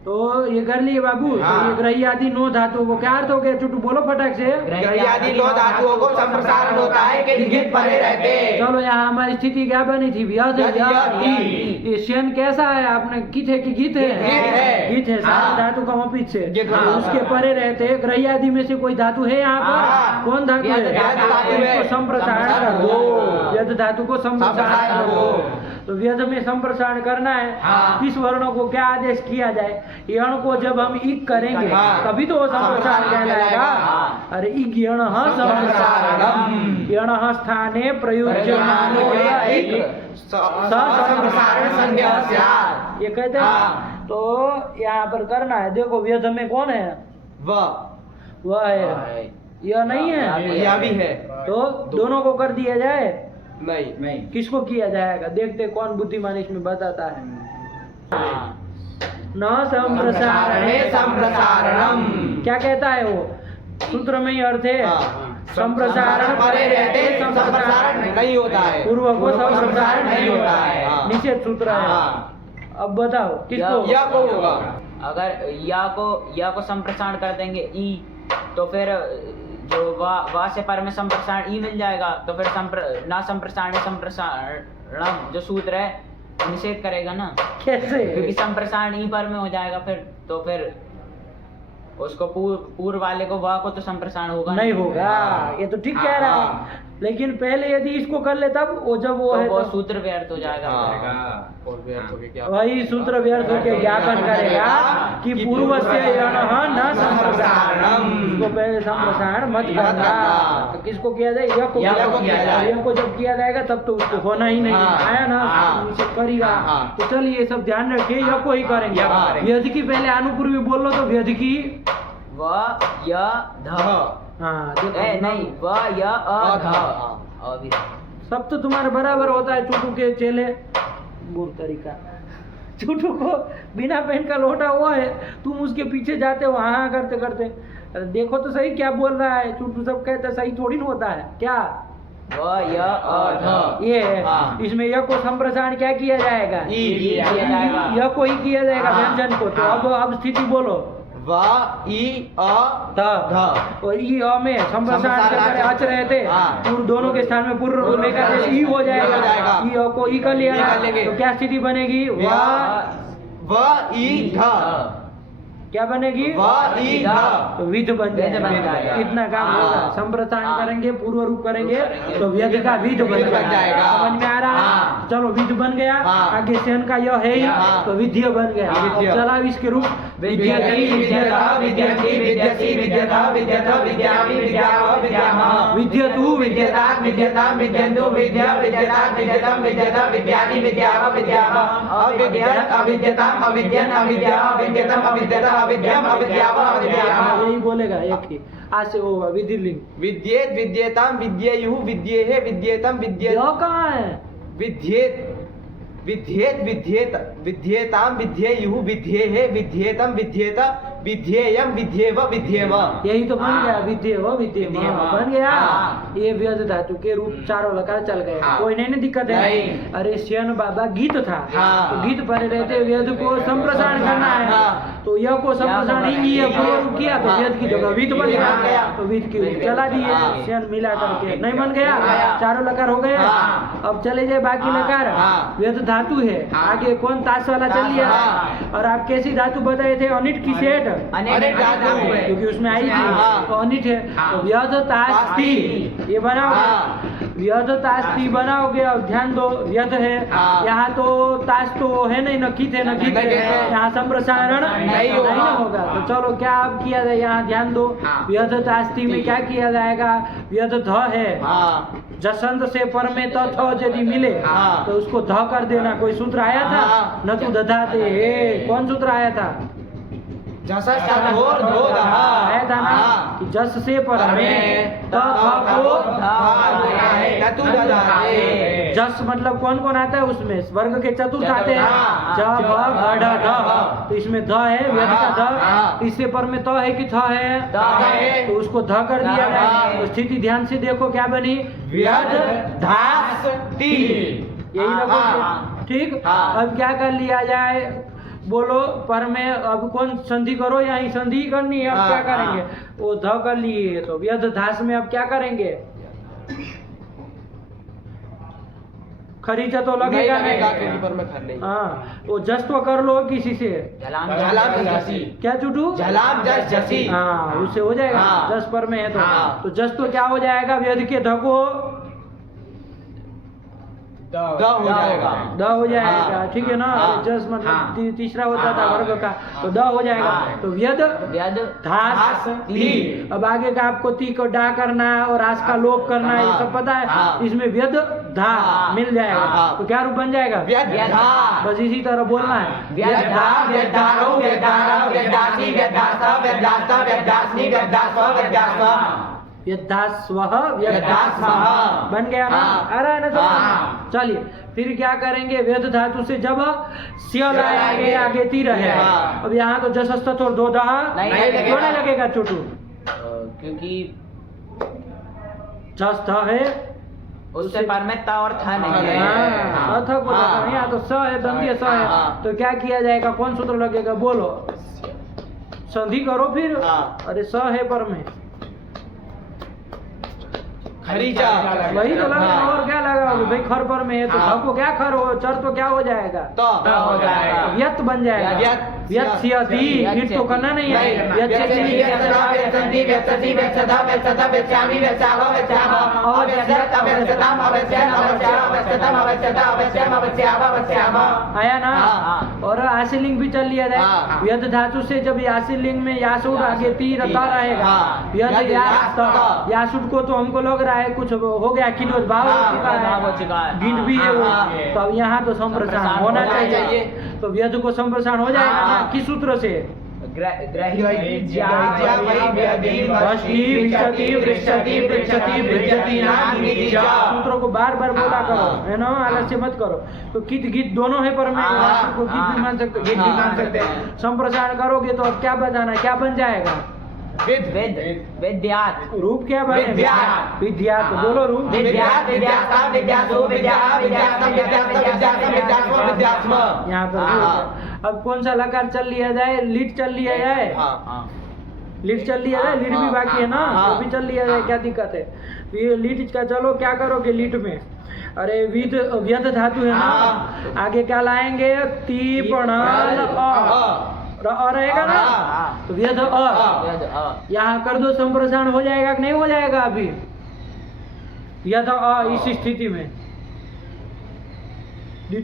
तो ये कर लिए बाबू। तो ये ग्रही आदि 9 धातुओं को क्या अर्थ हो गया? चुटू बोलो फटाक से। ग्रही आदि 9 धातुओं को संप्रसारण होता है कि गित परे रहते। चलो, यहाँ हमारी स्थिति क्या बनी थी? व्यध ये शेन कैसा है? आपने कित है कि गीत है? गीत है। सारा धातु का पीछे उसके परे रहते। ग्रही आदि में से कोई धातु है यहाँ पर? कौन धातु है? संप्रसारण कर दो। व्यध धातु को संप्रसारण कर दो। तो व्यध में संप्रसारण करना है। किस वर्णों को क्या आदेश किया जाए? यण को जब हम इक करेंगे तभी तो वो संप्रसारण कहलाएगा। अरे इक यण संप्रसारणम यण स्थाने प्रयुज्यमानो संप्रसारण संज्ञा स्यात्। ये कहते हैं। तो यहाँ पर करना है। देखो, व्यध में कौन है? वह है। यह नहीं है, यह भी है। तो दोनों को कर दिया जाए? नहीं। किसको किया जाएगा? देखते कौन बुद्धिमान इसमें बताता है। न संप्रसारणे संप्रसारणम। क्या कहता है वो? सूत्र में ही अर्थ है। संप्रसारण परे रहते संप्रसारण नहीं होता है। पूर्व को संप्रसारण नहीं होता है। निषेध सूत्र है। अब बताओ किसको? या को होगा। अगर या को संप्रसारण कर देंगे ई, तो फिर जो वा से पर में संप्रसारण ई मिल जाएगा। तो फिर ना संप्रसारण संप्रसारणम जो सूत्र है निषेध करेगा ना। कैसे? क्योंकि संप्रसारण ई पर में हो जाएगा फिर। तो फिर उसको पूर्व वाले को वाह को तो संप्रसारण होगा नहीं होगा। ये तो ठीक कह रहा है, लेकिन पहले यदि इसको कर ले तब वो जब वो तो है वो तो सूत्र व्यर्थ हो जाएगा। वही सूत्र व्यर्थ होकर ज्ञापन करेगा कि पूर्व से न संप्रसारणम। उसको पहले संप्रसारण मत करना। तो किसको किया जाए? यह को जब किया जाएगा तब तो उसको होना ही नहीं आया ना, उसे करेगा। तो चलिए, ये सब ध्यान रखिए, यह को ही करेंगे। व्यध की पहले अनुपूर्वी बोल लो। तो व्यध की नहीं सब तो तुम्हारे बराबर होता है। चुटू के चेले बुर तरीका। चुटू को बिना पेन का लोटा हुआ है, तुम उसके पीछे जाते हो हाँ करते करते। अरे देखो तो सही क्या बोल रहा है। चुटू सब कहते सही थोड़ी ना होता है क्या? ये इसमें य को संप्रसारण क्या किया जाएगा? य को ही किया जाएगा व्यंजन को। तो अब स्थिति बोलो। और ई अ में संप्रसारण करके अच रहे थे। दोनों के स्थान में पूर्व लेकर ई हो जाएगा। ई अ को ई कर लिया तो क्या स्थिति बनेगी? क्या बनेगी? तो विध बन जाएगा। इतना काम होगा। संप्रसारण करेंगे, पूर्व रूप करेंगे तो व्यध का विध बन जाएगा। समझ में आ रहा है? चलो, विध बन गया। आगे सेन का यह है ही तो विद्य बन गया। चला इसके रूप विद्यति विद्यता विद्यति विद्यति विद्यता विद्यत विद्यामि विद्याव विद्यामः विद्यतु विद्यतात् विद्यतां विद्यन्तु विद्या विद्यतात् विद्यतं विद्यत विद्यानि विद्याव विद्यामः अविद्यत् अविद्यताम् अविद्यन् अविद्या अविद्यतम् अविद्यत अविद्यम अविद्याव अविद्यामः। यही बोलेगा एक ही। आज से होगा विधिलिंग। विद्येत विद्येतां विद्येयुः विद्येहे विद्येतं विद्येत। यह कहाँ है? विद्येत विद्येत विद्येत विद्येतां विद्येयुः विद्येहे विद्येतं विद्येत विद्येयं विद्येव विद्येम। यही तो बन गया। विद्येव विद्येम बन गया। ये व्यध धातु के रूप चारों लकार चल गए। कोई नहीं दिक्कत है। अरे श्यन बाबा गीत था तो गीत पर रहते व्यध को संप्रसारण करना है। तो यह को संप्रसारण ही पूर्व किया तो व्यध की जगह विध बन गया। तो विध की चला दिए श्यन मिला करके। नहीं बन गया? चारों लकार हो गए। अब चले जाए बाकी लकार। व्यध धातु है। आगे कौन ताश वाला चल लिया। और आप कैसी धातु बताए थे? अनिट की सेठ अनेक धातु है। क्योंकि उसमें आई थी हाँ। तो अनिट है। तो व्यधतास्ति ये बनाओगे, हाँ। व्यधतास्ति बनाओगे। अब ध्यान दो, व्यध है हाँ। यहाँ तो ताश तो है नहीं, नखित है, नखित नखित है, है। यहाँ संप्रसारण नहीं होगा। होगा। तो चलो क्या अब किया जाए, यहाँ ध्यान दो, हाँ। व्यधतास्ति में क्या किया जाएगा, व्यध ध है, हाँ। जसंत से पर में तो थ यदि मिले हाँ। तो उसको ध कर देना। कोई सूत्र आया था? हाँ। न तू दधाते हे, कौन सूत्र आया था? जसस धोर धो दहा आया था ना हाँ। कि जस से पर में त थ को नतु दधाते। जस मतलब कौन कौन आता है उसमें? वर्ग के चतुर्थ आते हैं, हाँ। ज भ ग ढ ध। तो इसमें ध है, व्यध का हाँ। ध। इससे पर में त है कि थ है? थ है। तो उसको ध कर दिया जाए। हाँ। तो स्थिति ध्यान से देखो क्या बनी, व्यध धास्ति। यही लगो। हाँ। ठीक। हाँ। अब क्या कर लिया जाए, बोलो पर में अब कौन संधि करो, यही संधि करनी है। अब हाँ, क्या करेंगे, वो ध कर लिए तो व्यध धास में अब क्या करेंगे, खरीचा तो लगेगा नहीं लगेगा, नहीं। क्योंकि पर में खर नहीं। हाँ, वो जस तो कर लो किसी से। जलाम झलाम जसी। क्या चुटू? झलाम जस जसी। हाँ, उससे हो जाएगा। हाँ। जस पर में है तो हाँ। तो जस तो क्या हो जाएगा, व्यध के ध को द हो जाएगा। द हो जाएगा। हाँ। ठीक है ना। हाँ। जस मतलब हाँ। तीसरा होता था हाँ। वर्ग का, तो द हो जाएगा। हाँ। तो व्यध व्यद धास ती। अब आगे का आपको ती को डा करना है और आस का लोप करना है, ये सब पता है। हाँ। इसमें व्यध धा हाँ। मिल जाएगा। हाँ। तो क्या रूप बन जाएगा, व्यधा। बस इसी तरह बोलना है। व्यधा व्यधारो व्यधारा व्यधासी व्यधासा व्यधासा व्यधास्नि व्यधास्व व्यधास्व। व्यधास्व व्यधास्व। बन गया ना। हाँ। आ रहा है ना हाँ। समझ? चलिए फिर क्या करेंगे, वेद धातु से जब स्य लाएंगे आगे ती रहे। हाँ। अब यहाँ तो जसस्त और दो दहा नहीं लगेगा। क्यों नहीं लगेगा छोटू? क्योंकि जस थ है, उससे पर में ता और था नहीं है। हाँ, अथ को हाँ। नहीं, यहाँ तो स है, दंतीय स है। हाँ। तो क्या किया जाएगा, कौन सूत्र लगेगा, बोलो, संधि करो फिर। हाँ। अरे स है पर में, खरीचा। वही तो लगा। हाँ। और क्या लगाओगे भाई, खर पर में है तो हाँ। ध को क्या खर हो, चर तो क्या हो जाएगा, तो हो जाएगा। व्यत बन जाएगा। व्यत। व्यत सियति, फिर तो करना नहीं है। नहीं, व्यत व्यक्ति सियति। व्यक्तदा व्यक्तंति व्यक्तति व्यक्तदा व्यक्तदा व्यक्ष्यामि व्यक्ष्याव व्यक्ष्याम अवश्यत अवश्यताम अवश्यन अवश्य अवश्यतम अवश्यता अवश्यम अवश्याव अवश्याम। आया ना। हाँ। और आशीलिंग भी चल लिया जाए। हाँ। व्यद धातु से जब आशीलिंग में यासुट आगे तीर ता रहेगा। हाँ। व्यद व्यद यास यास। यासुट को तो हमको लग रहा है कुछ हो गया, किलोज भाव हाँ, हो चुका भाव हो है, चुका है। गिन भी है वो। हाँ। तो अब यहाँ तो संप्रसारण संप्रसारण होना होना चाहिए। चाहिए। तो व्यद को संप्रसारण हो जाएगा ना, हाँ। किस सूत्र से? सूत्रों को बार बार बोला करो, है ना, आलस्य मत करो। तो कित गीत दोनों है पर में, हाँ। को गीत भी मान सकते, गीत भी हाँ। मान सकते हैं। संप्रसारण करोगे तो अब क्या बताना, क्या बन जाएगा, वेद विद्यात रूप क्या बने, विद्यात। विद्यात। बोलो रूप। विद्यात विद्यासा विद्यासो विद्या विद्यासम विद्यासम विद्यासम विद्यास्म विद्यास्म। यहाँ पर रूप है। अब कौन सा लकार चल लिया जाए, लीट चल लिया जाए, हाँ। लीट चल लिया जाए, लीट भी बाकी है ना, हाँ। वो भी चल लिया जाए, क्या दिक्कत है। ये लीट का चलो, क्या करोगे लीट में, अरे विद व्यद धातु है ना, हाँ। आगे क्या लाएंगे, ती पणल अ रहेगा ना, हाँ। तो व्यद अ यहाँ कर दो, संप्रसारण हो जाएगा कि नहीं हो जाएगा अभी, व्यद अ इस स्थिति में।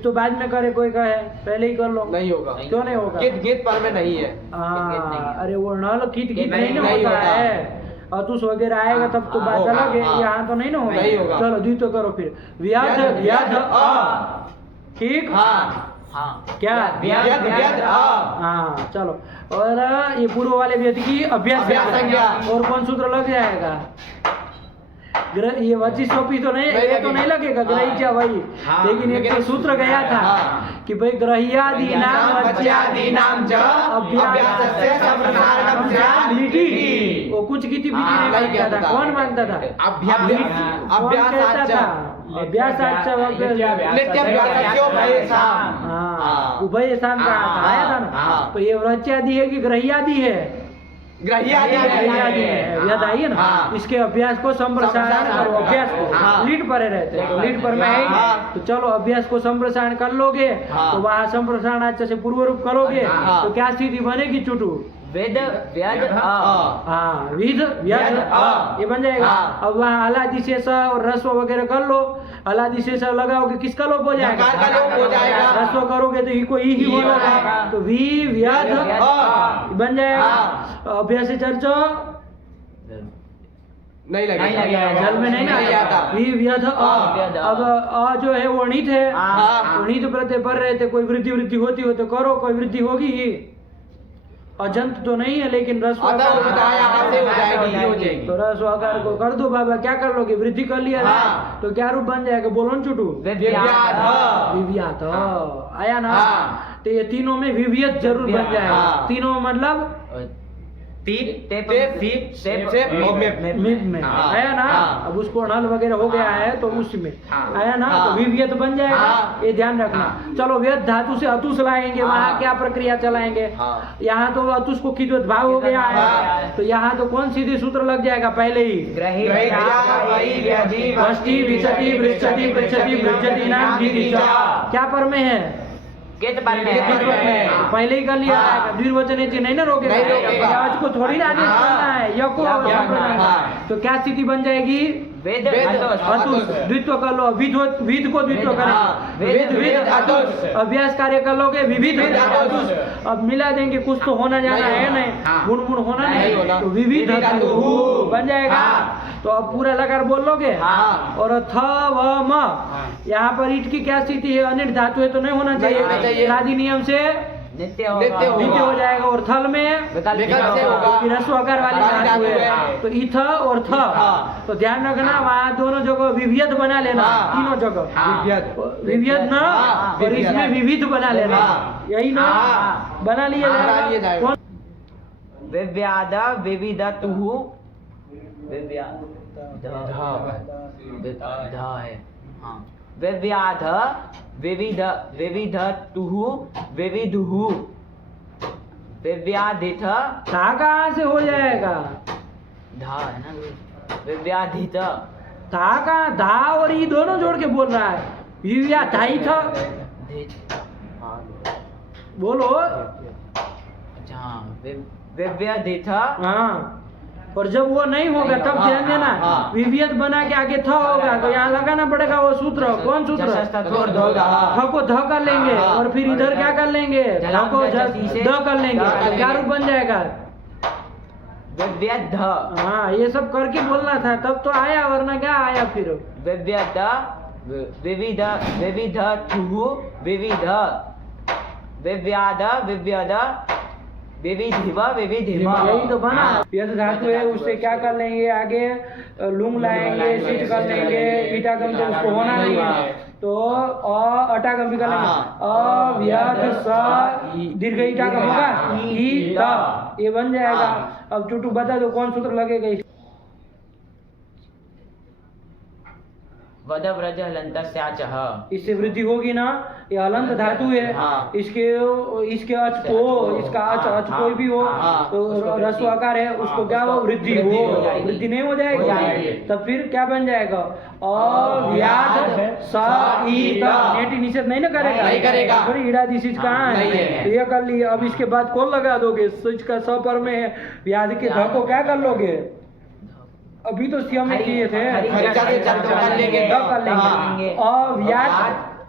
तो बाद में करे, कोई कहे पहले ही कर लो, नहीं होगा। क्यों नहीं होगा? गीत गीत पर में नहीं है। हाँ, अरे वो नल गीत गीत नहीं, नहीं ना नहीं होता होता। है, अतुष वगैरह आएगा तब तो बात होगा, अलग है, हाँ। यहाँ तो नहीं ना होगा। नहीं होगा। चलो द्वित करो फिर, व्याध व्यध, व्याध व्यध, अ, ठीक। हाँ। क्या व्यद व्यद हाँ चलो। और ये पूर्व वाले व्यक्ति की अभ्यास अभ्यास संज्ञा। और कौन सूत्र लग जाएगा, ये वचिस्वपी तो नहीं, ये तो नहीं लगेगा, ग्रहिजा वही। हाँ, लेकिन एक तो सूत्र गया था हाँ। कि भाई ग्रह्यादीनाम वच्यादीनाम च अभ्यासस्य संप्रसारणं स्यात् लिटि। वो कुछ की थी हाँ, नहीं नहीं मानता कहता था, था। कौन मानता था, अभ्यासाच्च नित्याभ्यासस्यो भयेषाम्। हाँ उभय शाम का हाँ, आया था ना। हाँ। तो ये व्रच्यादि है कि ग्रह्यादि है, ग्रह्यादि ग्रह्यादि है, याद आई है ना। हाँ। इसके अभ्यास को संप्रसारण संप्रसारण करो, अभ्यास को हाँ। लीड पर रहते हैं, तो लीड पर में है हाँ। तो चलो अभ्यास को संप्रसारण कर लोगे, हाँ। तो वहाँ संप्रसारण अच्छे से पूर्व रूप करोगे, हाँ। तो क्या स्थिति बनेगी चुटू, वेद व्यद अ हाँ विध व्यध व्यध, अ ये बन जाएगा। हाँ। अब वहाँ अलादि शेष और रस्व वगैरह कर लो, अलादि शेष लगाओगे किसका लोप हो जाएगा? नकार का लोप हो जाएगा। रस्व करोगे तो ई को ई ही ई होगा, होगा। तो वी व्यध व्यध, अ बन जाएगा। हाँ। अभ्यास चर्चा नहीं लगेगा। जल में नहीं ना नहीं आता। वी व्यध अ। व्यध अ। अब अ जो है वो णित है, हाँ। णित प्रत्यय पर रहे थे, कोई वृद्धि होती हो तो करो, कोई वृद्धि होगी ही। अजंत तो नहीं है लेकिन रस्व अतः उदाय यहाँ से हो जाएगी। तो रस्व आकार को कर दो बाबा, क्या कर लोगे? वृद्धि कर लिया ना, हाँ। तो क्या रूप बन जाएगा? बोलो न चुटू। विव्याध। विव्यात आया ना। हाँ। तो ये तीनों में विवियत जरूर बन जाएगा। हाँ। तीनों मतलब टेप मिप में हाँ। आया ना। हाँ। अब उसको नल वगैरह हो गया है तो उसमें हाँ। आया ना, हाँ। तो विवियत बन जाएगा। हाँ। ये ध्यान रखना। चलो वेद धातु से अतुस लाएंगे, हाँ। वहाँ क्या प्रक्रिया चलाएंगे? हाँ। यहाँ तो अतुस को किद्वत भाव हो गया है, हाँ। तो यहाँ तो कौन सीधी सूत्र लग जाएगा पहले ही? वष्टि विचति वृक्षति पृच्छति वृक्षति नाम गीति च। क्या पर में है? कित पर में है? पहले ही कर लिया हाँ। जाएगा। द्विवचन नहीं ना रोकेगा, नहीं रोकेगा। आज को थोड़ी ना आदेश हाँ। करना है, य को हाँ। करना है। हाँ। तो क्या स्थिति बन जाएगी? वेद वेद अतुस। अतुस द्वित्व कर लो, विध को द्वित्व वेद, करें। हाँ। वेद वेद अतुस अतुस। अभ्यास कार्य कर लोगे, विविध वेद अतुस। अब मिला देंगे, कुछ तो होना जाना नहीं है होना। नहीं, हाँ। गुण होना नहीं नहीं, होना। तो विविध विविध अतुः अतुः। बन जाएगा। हाँ। तो अब पूरा लकार बोल लोगे। हाँ। और थ व म यहाँ पर ईट की क्या स्थिति है? अनिट धातु है तो नहीं होना नहीं होना चाहिए। चाहिए। आदि नियम से नित्य नित्य होगा। नित्य हो जाएगा। और थल में विकल्प से होगा। कि रस्व आकार वाली वाली धातु धातु है, है। तो इथ और थ। हाँ। तो ध्यान रखना वहाँ दोनों जगह विवियत बना लेना, हाँ। तीनों जगह विव्यत। विवियत ना, हाँ, और विवियत। इसमें विविध बना लेना, हाँ। यही ना हाँ। बना लिया हाँ, बना लिया जाएगा। जाएगा। कौन? विव्याद विविधतुः विव्याद ध है। हाँ। विव्याध विविधतुः विविधुः विव्याधित था कहाँ से हो जाएगा? धा है ना, विव्याधित था कहाँ? धा और ये दोनों जोड़ के बोल रहा है। विव्या था ही था, बोलो। विव्याधित हाँ, और जब वो नहीं होगा तब हाँ, ध्यान देना, हाँ। विवियत बना के आगे थ होगा तो यहाँ लगाना पड़ेगा वो सूत्र। कौन सूत्र? थ को ध कर लेंगे हाँ। और फिर इधर क्या कर लेंगे? ध को द कर लेंगे, तो क्या रूप बन जाएगा? विव्यध हाँ, ये सब करके बोलना था तब तो आया, वरना क्या आया फिर? विव्यध विविध विविधतुः विविध विव्याध विव्यध विविधिव विविधिम। यही तो बना। यद धातु है उससे क्या कर लेंगे? आगे लुंग लाएंगे, सिच कर लेंगे, ईटागम तो उसको होना नहीं है, तो अटागम भी कर लेंगे। अव्यध स दीर्घ ईटागम होगा, ई त, ये बन जाएगा। अब चुटू बता दो कौन सूत्र लगेगा? वद व्रज हलन्तस्याचः। इससे वृद्धि होगी ना। ये हलंत धातु है, हाँ। इसके अच को, इसका अच कोई भी हो हाँ। तो रस्व आकार है, उसको क्या हो? वृद्धि वृद्धि हो हो जाएगी। वृद्धि नहीं हो हो जाएगी। जाएगी, तब फिर क्या बन जाएगा? अव्याध स ई त। नेटी निषेध नहीं ना करेगा? नहीं करेगा। फिर ईड़ा दिशिज कहाँ नहीं है? है। तो ये कर लिए। अब इसके बाद कौन लगा दोगे? सिच का स पर में है, व्याध के ध को क्या कर लोगे? अभी तो सिया में किए थे, हरिजा से चंद्र कर लेंगे। द कर हाँ। लेंगे। अव्याध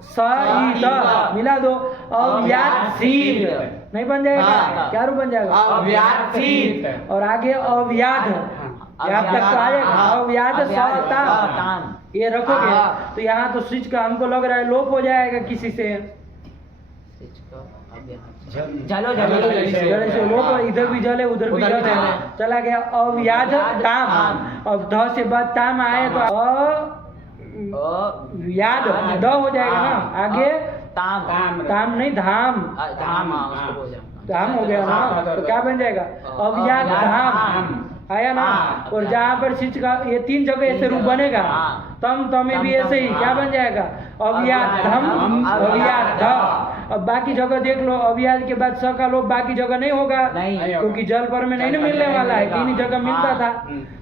स ई त मिला दो, अव्याधशील नहीं बन जाएगा? हाँ। क्या रूप बन जाएगा? अव्याधशील। और आगे अव्याध, यहाँ तक तो आएगा। अव्याध स ताम, ये रखोगे हाँ। तो यहाँ तो स्विच का हमको लग रहा है लोप हो जाएगा किसी से। जलो जड़े से लोप, इधर भी जले उधर भी उधर भी जले, जले। चला गया। अव्याध ताम, अब ध से बाद ताम आए तो व्याध द हो जाएगा ना। आगे ताम ताम नहीं, धाम, धाम उसको बोल जाओ। धाम हो गया ना। तो क्या बन जाएगा? अव्याध धाम आया ना। और जहाँ पर सिच का ये तीन जगह ऐसे रूप बनेगा, तम तमे भी ऐसे ही क्या बन जाएगा? अव्याध धम अव्याध ध। अब बाकी जगह देख लो, अव्याध के बाद स का लोप बाकी जगह नहीं होगा, नहीं क्योंकि जल पर में नहीं ना मिलने वाला है, तीन ही जगह मिलता था,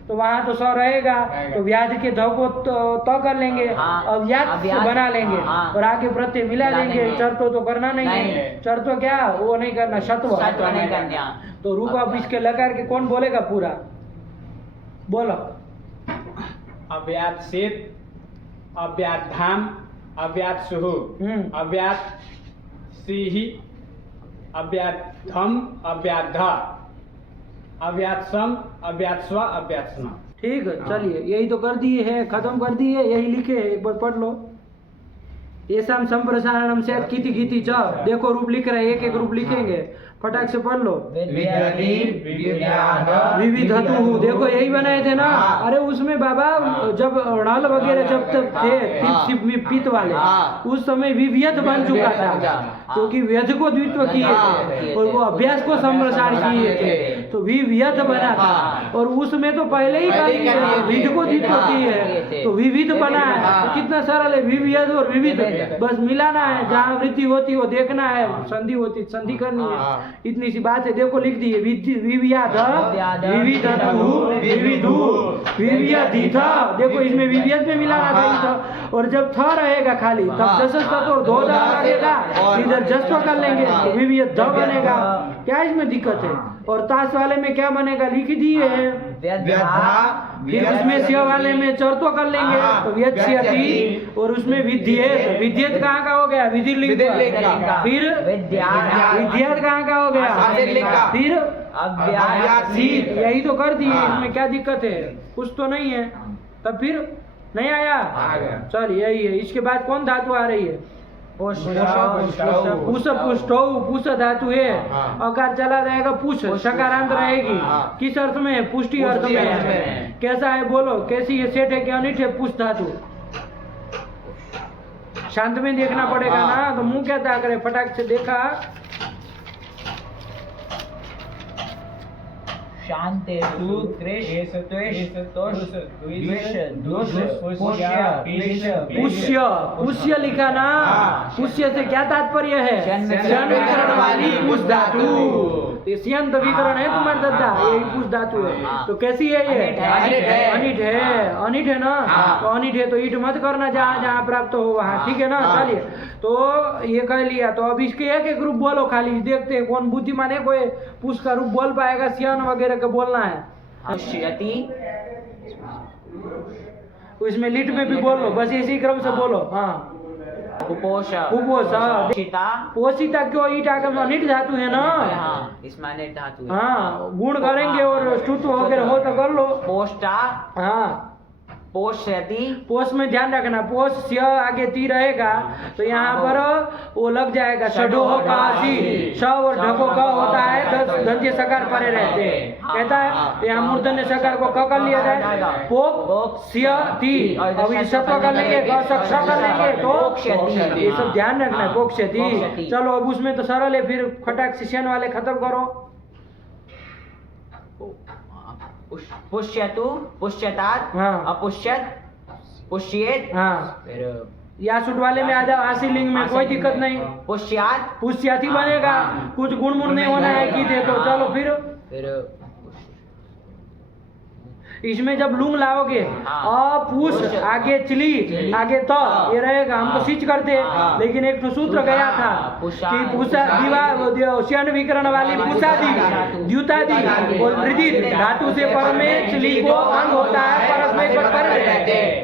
तो वहाँ तो स रहेगा, तो व्याध के ध को तो कर लेंगे, अव्याध से बना लेंगे और आगे प्रत्यय मिला लेंगे। चरतो तो करना नहीं है, चरतो क्या वो नहीं करना, शत्व नहीं करना। तो रूप अब इसके लकार के कौन बोलेगा पूरा? बोलो। अव्यात शीत, अव्यात धाम, अव्यात सुहु, अव्यात सिहि, अव्यात धम, अव्यात ध, अव्यात सम, अव्यात स्व, अव्यात स्म। ठीक है, चलिए यही तो कर दिए है, खत्म कर दिए, यही लिखे है, एक बार पढ़ लो। येषां संप्रसारणं स्यात् किति किति च, देखो रूप लिख रहे हैं, एक एक रूप लिखेंगे, फटाक से पढ़ लो। विविधतु, देखो यही बनाए थे ना। अरे उसमें बाबा जब नल वगैरह जब तक थे पित्त वाले, उस समय विविध बन चुका था, क्योंकि व्यध को द्वित्व किए थे और वो अभ्यास को संप्रसारण किए थे, तो विविध बना था। और उसमें तो पहले ही विध को द्वित्व किए, तो विविध बना है। तो कितना सरल है, विविध और विविध, बस मिलाना है, जहाँ वृद्धि होती वो देखना है, संधि होती संधि करनी है, इतनी सी बात है। देखो लिख दिए, विवियाध विविधतु विविधु विवियधिथ, देखो इसमें विवियत में मिलाना था, और जब थ रहेगा खाली तब जसस और धो लगेगा, इधर जस्व कर लेंगे तो विवियत ध बनेगा, क्या इसमें दिक्कत है? और ताश वाले में क्या बनेगा, लिख दिए है। फिर उसमें स्य वाले में चरतो कर लेंगे तो व्यच्यति, और उसमें विद्येत, विद्येत कहाँ का हो गया? विधि लिंग। फिर विद्यात कहाँ का हो गया? फिर अव्यासीत, यही तो कर दिए, इसमें क्या दिक्कत है? कुछ तो नहीं है। तब फिर नहीं आया, चल यही है। इसके बाद कौन धातु आ रही है? पुष पुष्टौ, पुष धातु है, अकार चला जाएगा पुष, शकारांत रहेगी, किस अर्थ में है? पुष्टि अर्थ में है। कैसा है बोलो, कैसी है? सेठ है क्या अनिठ है पुष धातु? शांत में देखना पड़ेगा ना, तो मुंह क्या था करे, फटाक से देखा। शांतेषु त्रिष त्विष तोष द्विष दुष पुष्य, पुष्य लिखा ना। पुष्य से क्या तात्पर्य है? शन विकरण वाली पुष धातु, स्यंत विकरण है तुम्हारे दद्दा, यही पुष धातु है। तो कैसी है ये? अनिट है, अनिट है ना, तो अनिट है तो ईट मत करना जहाँ जहाँ प्राप्त हो वहाँ, ठीक है ना। चलिए, तो ये कह लिया, तो अब इसके एक एक रूप बोलो, खाली देखते हैं कौन बुद्धिमान है, कोई पुष का रूप बोल पाएगा, स्यन वगैरह का बोलना है। उसमें लिट में भी बोलो, बस इसी क्रम से बोलो। हाँ, कुपोषा, पोषिता क्यों? ईट आगम अनिट धातु है ना, इसमें अनिट धातु है। हाँ, गुण करेंगे और स्तुत्व वगैरह हो तो कर लो। पोष्टा, हाँ, पोष्यति, पोष में ध्यान रखना, पोष स्य आगे ती रहेगा तो यहाँ पर वो लग जाएगा, षडोह काशी, श और ढको क होता है, 10 दंत्य सकार परे रहते हैं, कहता है तो यहाँ मूर्धन्य सकार को क कर लिया जाए, पोक स्य ती, अब ये सत्व कर लेंगे, ग सक स कर लेंगे, तो ये सब ध्यान रखना है, पोक्ष्यति। चलो अब उसमें तो सरल है, फिर खटाक शिष्यन वाले खत्म करो। पुष्यतु, पुष्यतात, अपुष्यत, पुष्येत, हाँ, फिर या सुट वाले में आ जाओ, आशी लिंग में कोई दिक्कत नहीं, पुष्यात, पुष्याति बनेगा, कुछ गुण मुण नहीं होना है की थे तो। चलो फिर इसमें जब लुंग लाओगे, अपुष आगे चली आगे तो ये रहेगा, हम तो सिच करते हैं, लेकिन एक तो सूत्र गया था कि पुषा दीवा विकरण वाली पुषादि द्युतादि और वृद्धि धातु से पर में चली को अंग होता है, परस्मय पर पर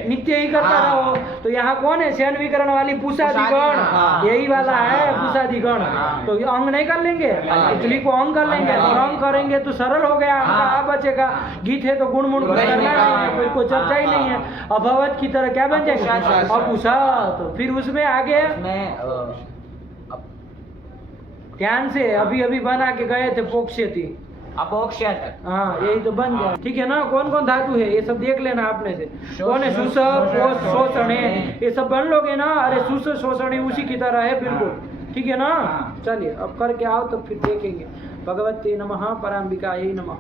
नित्य ही करता रहो। तो यहाँ कौन है? शयन विकरण वाली पुषादिगण, यही वाला है पुषादिगण, तो अंग नहीं कर लेंगे, चली को अंग कर लेंगे, और अंग करेंगे तो सरल हो गया, अब बचेगा। गीत है तो गुण मुण करना नहीं, कोई चर्चा ही नहीं है। अभवत की तरह क्या बन जाएगा? अपुषा। तो फिर उसमें आगे ध्यान से अभी अभी बना के गए थे, पोक्ष्यति, अपोक्ष्यत, हाँ यही तो बन गया, ठीक है ना। कौन कौन धातु है ये सब देख लेना आपने से, कौन है? सुस, पोष, शोषण, ये सब बन लोगे ना। अरे सुस शोषण उसी की तरह है बिल्कुल, ठीक है ना। चलिए अब करके आओ तो फिर देखेंगे। भगवते नमः, पराम्बिकायै नमः।